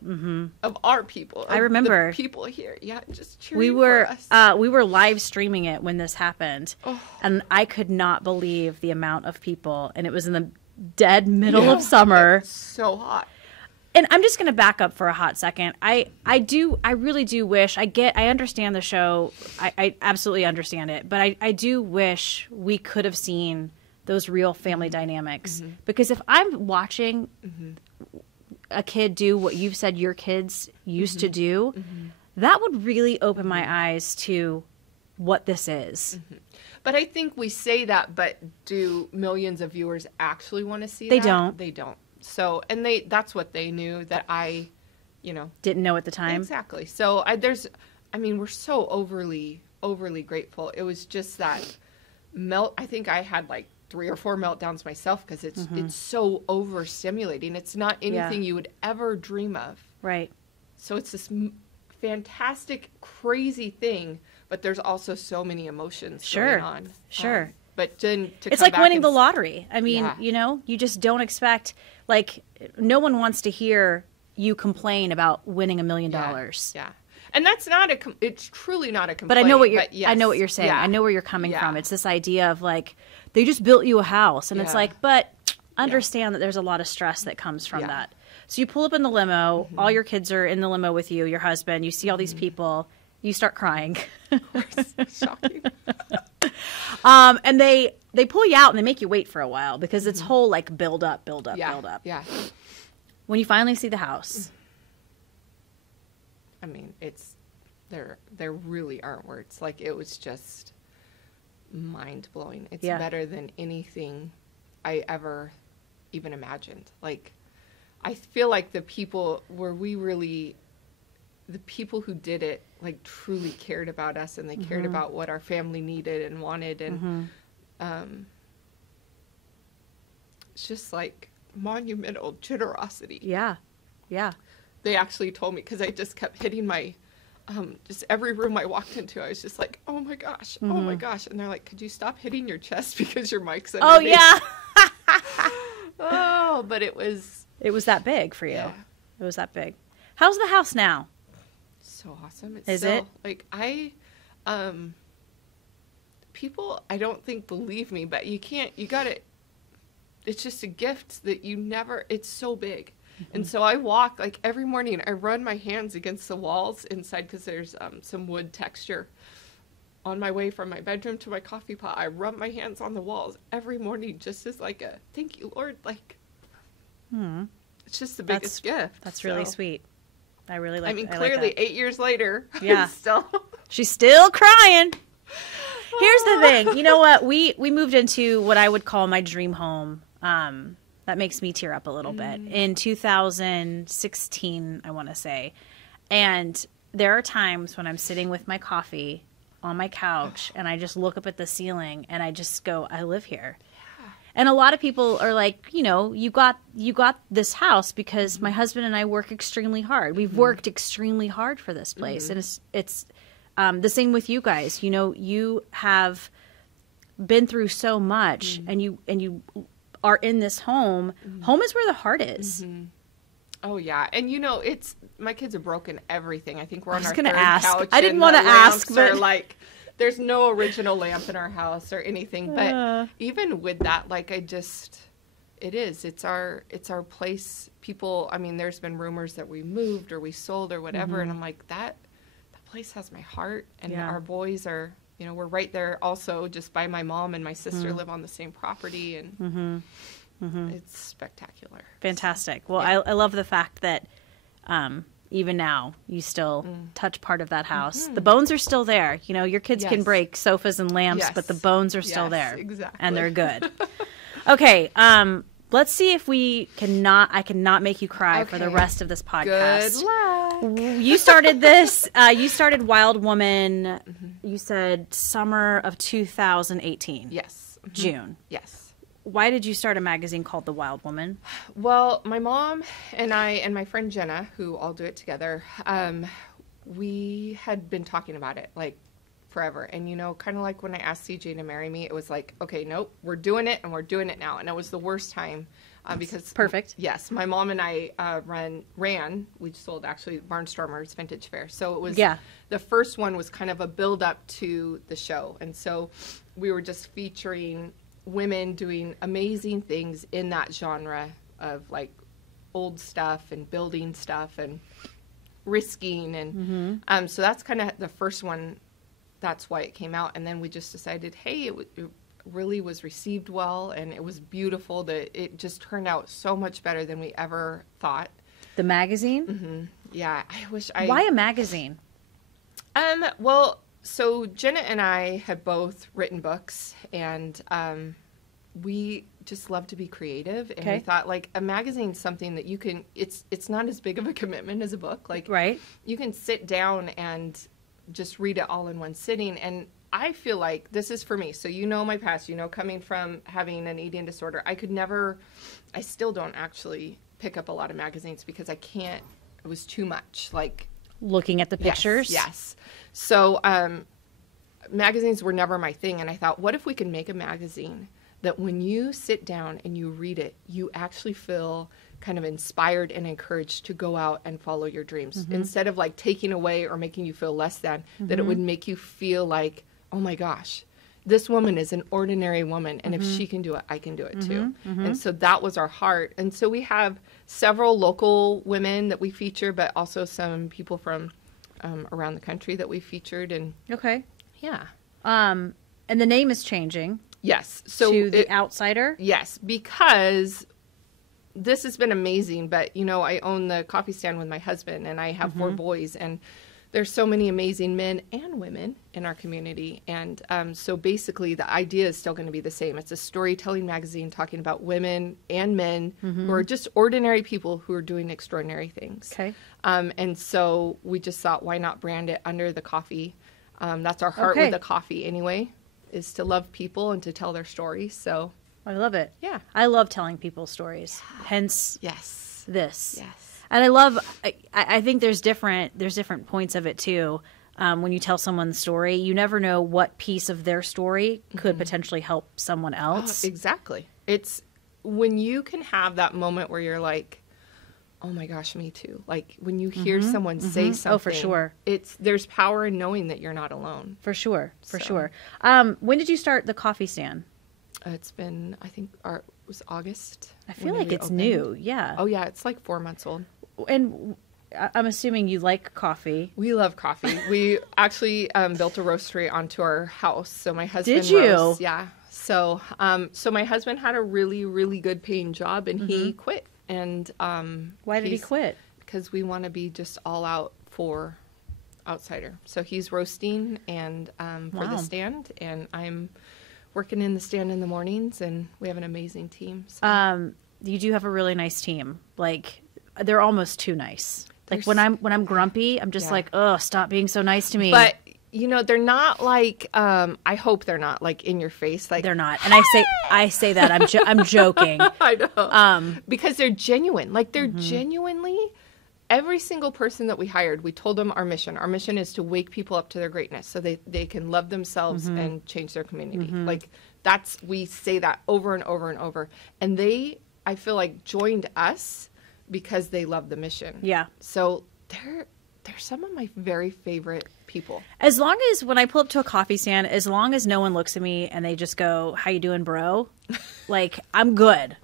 of our people. I remember the people here, just cheering for us. We were live streaming it when this happened, and I could not believe the amount of people, and it was in the dead middle of summer. It's so hot. And I'm just going to back up for a hot second. I really do wish, I understand the show. I absolutely understand it, but I do wish we could have seen those real family dynamics, because if I'm watching a kid do what you've said your kids used to do, that would really open my eyes to what this is. But I think we say that, but do millions of viewers actually want to see that? They don't. So, and that's what they knew that I, you know. Didn't know at the time. Exactly. So we're so overly grateful. It was just that I think I had like 3 or 4 meltdowns myself because it's so overstimulating. It's not anything you would ever dream of. Right. So it's this fantastic, crazy thing, but there's also so many emotions going on. Sure. But then it's like winning the lottery. I mean, you know, you just don't expect, like, no one wants to hear you complain about winning $1 million. Yeah. And that's not it's truly not a complaint. But I know what yes. I know what you're saying. Yeah. I know where you're coming from. It's this idea of like, they just built you a house. And it's like, but understand that there's a lot of stress that comes from that. So you pull up in the limo, all your kids are in the limo with you, your husband, you see all these people, you start crying. Of course. Shocking. And they pull you out and they make you wait for a while because it's whole like build up. Yeah. When you finally see the house. I mean, there really aren't words. Like, it was just mind blowing. It's better than anything I ever even imagined. Like, I feel like the people who did it, like, truly cared about us, and they cared about what our family needed and wanted. And it's just like monumental generosity. Yeah. Yeah. They actually told me, because I just kept hitting my, just every room I walked into, I was just like, oh my gosh, oh my gosh. And they're like, could you stop hitting your chest because your mic's under me? Yeah. Oh, but it was that big for you. Yeah. It was that big. How's the house now? So awesome. Is it? Like, people, I don't think believe me, but you gotta, it's just a gift that it's so big. And so I walk, like, every morning, I run my hands against the walls inside because there's some wood texture. On my way from my bedroom to my coffee pot, I rub my hands on the walls every morning just as like a thank you, Lord. Like, it's just the biggest gift. That's really sweet. I really like. I mean, clearly, like 8 years later, yeah, she's still crying. Here's the thing. You know what? We moved into what I would call my dream home. That makes me tear up a little bit. In 2016, I want to say. And there are times when I'm sitting with my coffee on my couch and I just look up at the ceiling and I just go, I live here. Yeah. And a lot of people are like, you know, you got this house because my husband and I work extremely hard. We've worked extremely hard for this place. And it's the same with you guys. You know, you have been through so much and you are in this home. Home is where the heart is. Oh yeah, and you know, my kids have broken everything. I think we're on our third ask. couch. I didn't want to ask, but like, there's no original lamp in our house or anything. But even with that, like, it's our place. People, I mean, there's been rumors that we moved or we sold or whatever, and I'm like, that place has my heart, and our boys are. You know, we're right there also just by my mom and my sister live on the same property, and it's spectacular. Fantastic. Well, I love the fact that even now you still touch part of that house. The bones are still there. You know, your kids can break sofas and lamps, but the bones are still there. Exactly. And they're good. Okay. Let's see if I cannot make you cry for the rest of this podcast. Good luck. You started this. You started Wild Woman. You said summer of 2018. Yes. June. Yes. Why did you start a magazine called The Wild Woman? Well, my mom and I and my friend Jenna, who all do it together, we had been talking about it like forever. And, you know, kind of like when I asked CJ to marry me, it was like, okay, nope, we're doing it, and we're doing it now. And it was the worst time because... Perfect. Yes. My mom and I we sold, actually, Barnstormer's Vintage Fair. So it was... Yeah. The first one was kind of a build-up to the show. And so we were just featuring women doing amazing things in that genre of, like, old stuff and building stuff and risking. And so that's kind of the first one. That's why it came out. And then we just decided, hey, it really was received well, and it was beautiful. It just turned out so much better than we ever thought. The magazine? Yeah, Why a magazine? Well, so Jenna and I had both written books, and we just love to be creative, and we thought, like, a magazine's something that you can, it's not as big of a commitment as a book. Like, you can sit down and just read it all in one sitting. And I feel like this is for me. So, you know, my past, you know, coming from having an eating disorder, I still don't actually pick up a lot of magazines because I can't, it was too much. Like, looking at the pictures? Yes. So, magazines were never my thing. And I thought, what if we could make a magazine that when you sit down and you read it, you actually feel kind of inspired and encouraged to go out and follow your dreams instead of like taking away or making you feel less than, that it would make you feel like, oh my gosh, this woman is an ordinary woman. And if she can do it, I can do it too. And so that was our heart. And so we have several local women that we feature, but also some people from around the country that we featured. And Okay. yeah. And the name is changing. Yes. So to The Outsider? Yes, because this has been amazing. But, you know, I own the coffee stand with my husband, and I have 4 boys, and there's so many amazing men and women in our community. And so basically the idea is still going to be the same. It's a storytelling magazine talking about women and men who are just ordinary people who are doing extraordinary things. Okay. And so we just thought, why not brand it under the coffee? That's our heart with the coffee anyway, is to love people and to tell their stories. So I love it. yeah. I love telling people's stories. Hence Yes. this. Yes. And I love, I think there's different points of it too. When you tell someone the story, you never know what piece of their story could potentially help someone else. Exactly. It's when you can have that moment where you're like, oh my gosh, me too. Like when you hear someone say something. Oh, for sure. There's power in knowing that you're not alone. For sure. For So. sure. When did you start the coffee stand? It's been, I think, it was August. I feel when like we it's opened. new. Yeah. Oh yeah, it's like 4 months old. And I'm assuming you like coffee. We love coffee. We actually built a roastery onto our house. So my husband Did you? roasts. Yeah. So my husband had a really, really good paying job, and he quit. And Why did he quit? Because we want to be just all out for Outsider. So he's roasting and for the stand, and I'm working in the stand in the mornings, and we have an amazing team. So. You do have a really nice team. Like they're almost too nice. Like when I'm grumpy, I'm just like, oh, stop being so nice to me. But you know, they're not like. I hope they're not like in your face. Like they're not. And I say that I'm joking. I know. Because they're genuine. Like they're genuinely. Every single person that we hired, we told them our mission. Our mission is to wake people up to their greatness so they can love themselves and change their community. Like we say that over and over and over. And they, I feel like, joined us because they love the mission. Yeah. So they're some of my very favorite people. As long as when I pull up to a coffee stand, as long as no one looks at me and they just go, "How you doing, bro?" Like I'm good.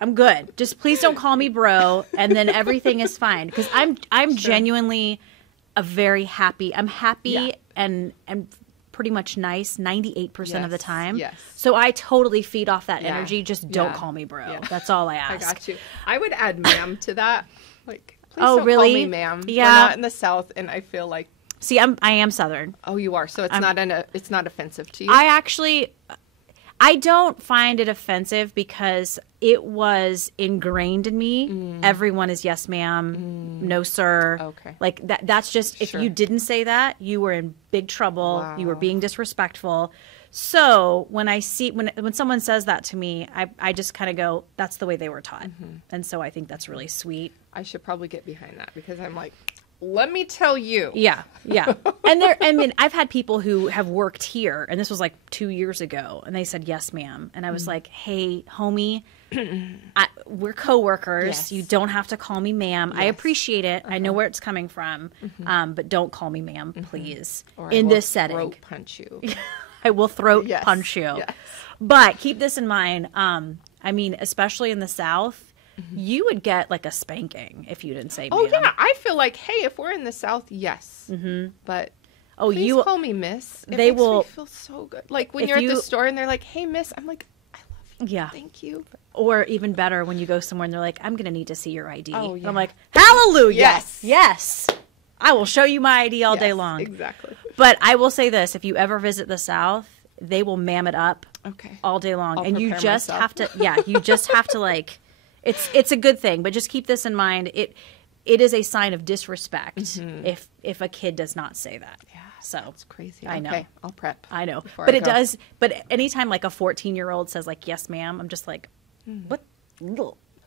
I'm good. Just please don't call me bro, and then everything is fine. Because I'm genuinely a very happy. I'm happy and pretty much nice 98% of the time. Yes. So I totally feed off that energy. Just don't call me bro. Yeah. That's all I ask. I got you. I would add ma'am to that. Like, please Oh, don't really? call me ma'am. Yeah. We're not in the South, and I feel like. See, I am Southern. Oh, you are. So it's not offensive to you. I don't find it offensive because it was ingrained in me. Everyone is yes, ma'am, no, sir. Okay. Like that's just, if you didn't say that, you were in big trouble. Wow. You were being disrespectful. So when I see, when someone says that to me, I just kind of go, that's the way they were taught. And so I think that's really sweet. I should probably get behind that because I'm like, let me tell you. Yeah. And I've had people who have worked here, and this was like 2 years ago, and they said, yes, ma'am. And I was like, hey, homie, we're coworkers. Yes. You don't have to call me ma'am. I appreciate it. I know where it's coming from. But don't call me ma'am, please. Or in I will this setting. throat punch you. I will throat punch you. Yes. But keep this in mind. I mean, especially in the South, you would get like a spanking if you didn't say ma'am. Oh, yeah. I feel like, hey, if we're in the South, yes. But please you call me miss. It they makes will me feel so good. Like when if you're at you- the store and they're like, hey, miss. I'm like, I love you. Yeah. Thank you. Or even better, when you go somewhere and they're like, I'm going to need to see your ID. Oh, And yeah. I'm like, hallelujah. Yes. Yes. I will show you my ID all day Yes, long. Exactly. But I will say this, if you ever visit the South, they will ma'am it up Okay. all day long. I'll and you prepare just myself. have to, you just have to like, it's a good thing, but just keep this in mind. It is a sign of disrespect if a kid does not say that. Yeah. So That's crazy. I know. Okay. I'll prep. I know, before but I it go. does. But anytime like a 14-year-old says like, yes, ma'am, I'm just like, what?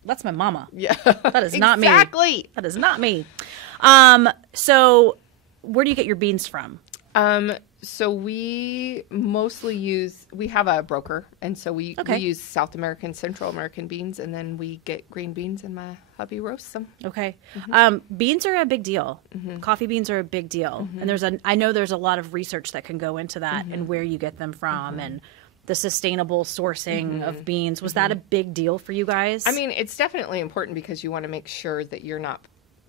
That's my mama. Yeah. That is not me. Exactly. That is not me. So where do you get your beans from? So we mostly we have a broker, and so we use South American, Central American beans, and then we get green beans, and my hubby roasts them. Okay. Beans are a big deal. Coffee beans are a big deal. And I know there's a lot of research that can go into that and where you get them from and the sustainable sourcing of beans. Was that a big deal for you guys? I mean, it's definitely important because you want to make sure that you're not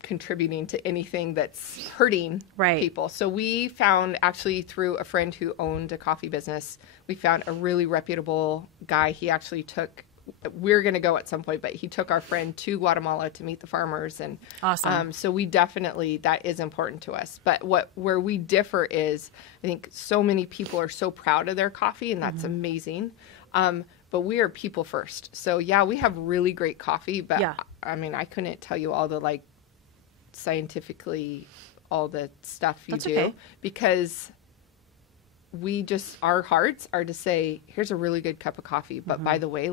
contributing to anything that's hurting people. So we found, actually through a friend who owned a coffee business, we found a really reputable guy. He actually we're going to go at some point, but he took our friend to Guatemala to meet the farmers. And awesome. So we definitely, that is important to us. But where we differ is, I think so many people are so proud of their coffee, and that's amazing. But we are people first. So yeah, we have really great coffee, but I mean, I couldn't tell you all the scientifically all the stuff you do, because our hearts are to say, here's a really good cup of coffee, but by the way,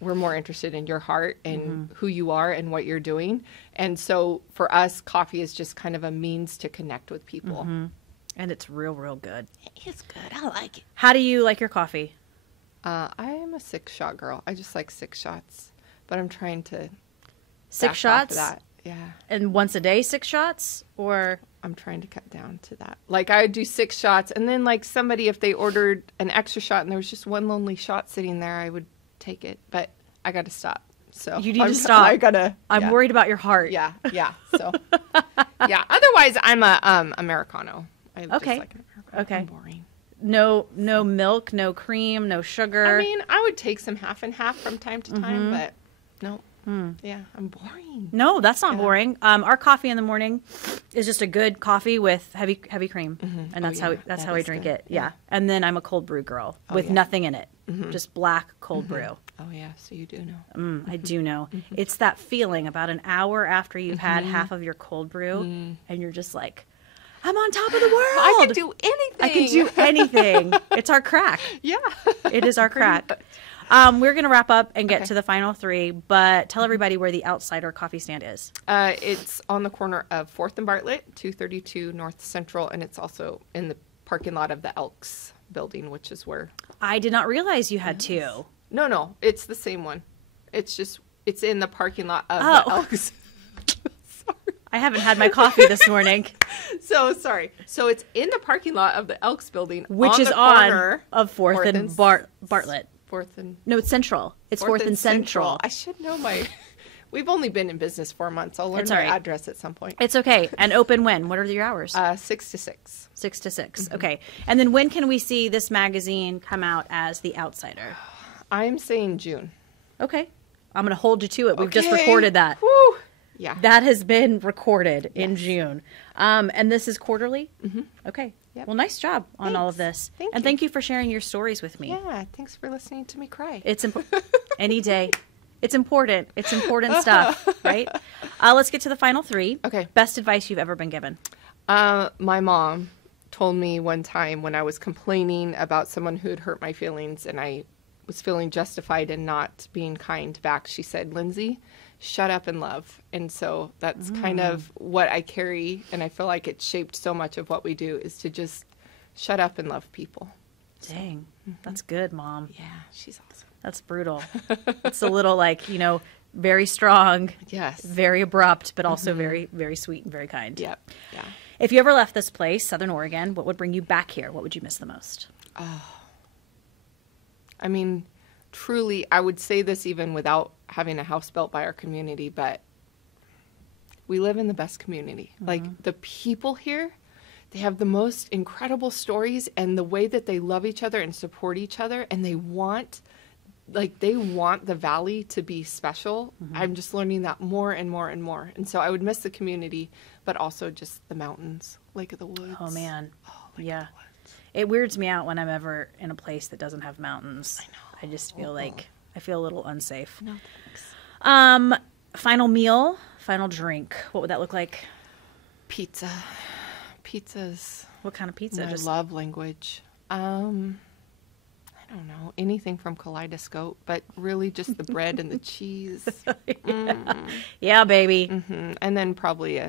we're more interested in your heart and who you are and what you're doing. And so for us, coffee is just kind of a means to connect with people. And it's real good. It's good. I like it. How do you like your coffee? I am a 6-shot girl. I just like 6 shots, but I'm trying to 6 shots? That. Yeah. And once a day, 6 shots? Or I'm trying to cut down to that. I would do 6 shots, and then somebody, if they ordered an extra shot and there was just one lonely shot sitting there, I would take it. But I got to stop. So you need to stop. I'm worried about your heart. Yeah. So yeah. Otherwise, I'm a Americano. I just like an Americano. Okay. I'm boring. No milk, no cream, no sugar. I mean, I would take some half and half from time to time, but no. Yeah, I'm boring. No, that's not boring. Our coffee in the morning is just a good coffee with heavy cream, and that's how I drink it. Yeah, and then I'm a cold brew girl with nothing in it, just black cold brew. Oh yeah, so you do know. I do know. It's that feeling about an hour after you've had half of your cold brew, and you're just like, I'm on top of the world. I can do anything. I can do anything. It's our crack. Yeah, it is our crack. We're going to wrap up and get to the final 3, but tell everybody where the Outsider Coffee Stand is. It's on the corner of 4th and Bartlett, 232 North Central, and it's also in the parking lot of the Elks building, which is where... I did not realize you had 2. No, it's the same one. It's in the parking lot of the Elks. Sorry. I haven't had my coffee this morning. So sorry. So it's in the parking lot of the Elks building, which is on of 4th and Bartlett. No, it's Central. It's 4th and Central. I should know we've only been in business 4 months. I'll learn my address at some point. It's okay. And open when? What are your hours? 6 to 6. 6 to 6. Okay. And then when can we see this magazine come out as The Outsider? I'm saying June. Okay. I'm going to hold you to it. We've just recorded that. Woo. Yeah. That has been recorded in June. And this is quarterly? Okay. Yep. Well, nice job on all of this. Thank you for sharing your stories with me. Yeah, thanks for listening to me cry. It's any day. It's important. It's important stuff, right? Let's get to the final 3. Okay. Best advice you've ever been given. My mom told me one time when I was complaining about someone who had hurt my feelings and I was feeling justified in not being kind back. She said, Lindsay, shut up and love. And so that's kind of what I carry, and I feel like it shaped so much of what we do, is to just shut up and love people. Dang, that's good, Mom. Yeah, she's awesome. That's brutal. It's a little very strong, yes, very abrupt, but also very, very sweet and very kind. Yep. Yeah. If you ever left this place, Southern Oregon, what would bring you back here? What would you miss the most? I mean, truly, I would say this even without having a house built by our community, but we live in the best community. The people here, they have the most incredible stories, and the way that they love each other and support each other, and they want the valley to be special. I'm just learning that more and more and more. And so I would miss the community, but also just the mountains, Lake of the Woods. Oh, man. Lake of the Woods. It weirds me out when I'm ever in a place that doesn't have mountains. I know. I just feel I feel a little unsafe. No, thanks. Final meal, final drink. What would that look like? Pizza. Pizza's... What kind of pizza? My love language. I don't know. Anything from Kaleidoscope, but really just the bread and the cheese. Yeah, baby. And then probably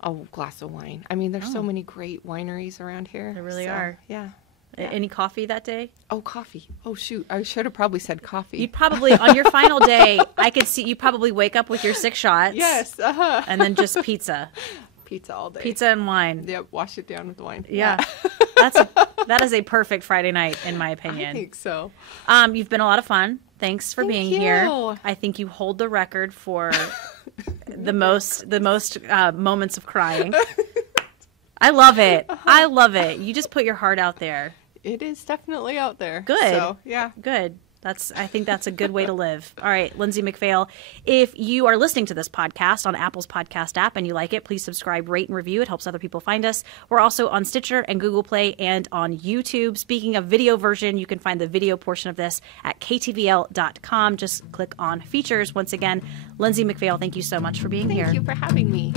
a glass of wine. I mean, there's so many great wineries around here. There really are. Yeah. Any coffee that day? Oh, coffee. Oh, shoot. I should have probably said coffee. You'd probably, on your final day, I could see you probably wake up with your 6 shots. Yes. And then just pizza. Pizza all day. Pizza and wine. Yep. Wash it down with wine. Yeah. That is a perfect Friday night, in my opinion. I think so. You've been a lot of fun. Thanks for being here. I think you hold the record for the most moments of crying. I love it. I love it. You just put your heart out there. It is definitely out there. Good. So, yeah. Good. I think that's a good way to live. All right, Lindsay McPhail, if you are listening to this podcast on Apple's podcast app and you like it, please subscribe, rate, and review. It helps other people find us. We're also on Stitcher and Google Play and on YouTube. Speaking of video version, you can find the video portion of this at ktvl.com. Just click on features. Once again, Lindsay McPhail, thank you so much for being here. Thank you for having me.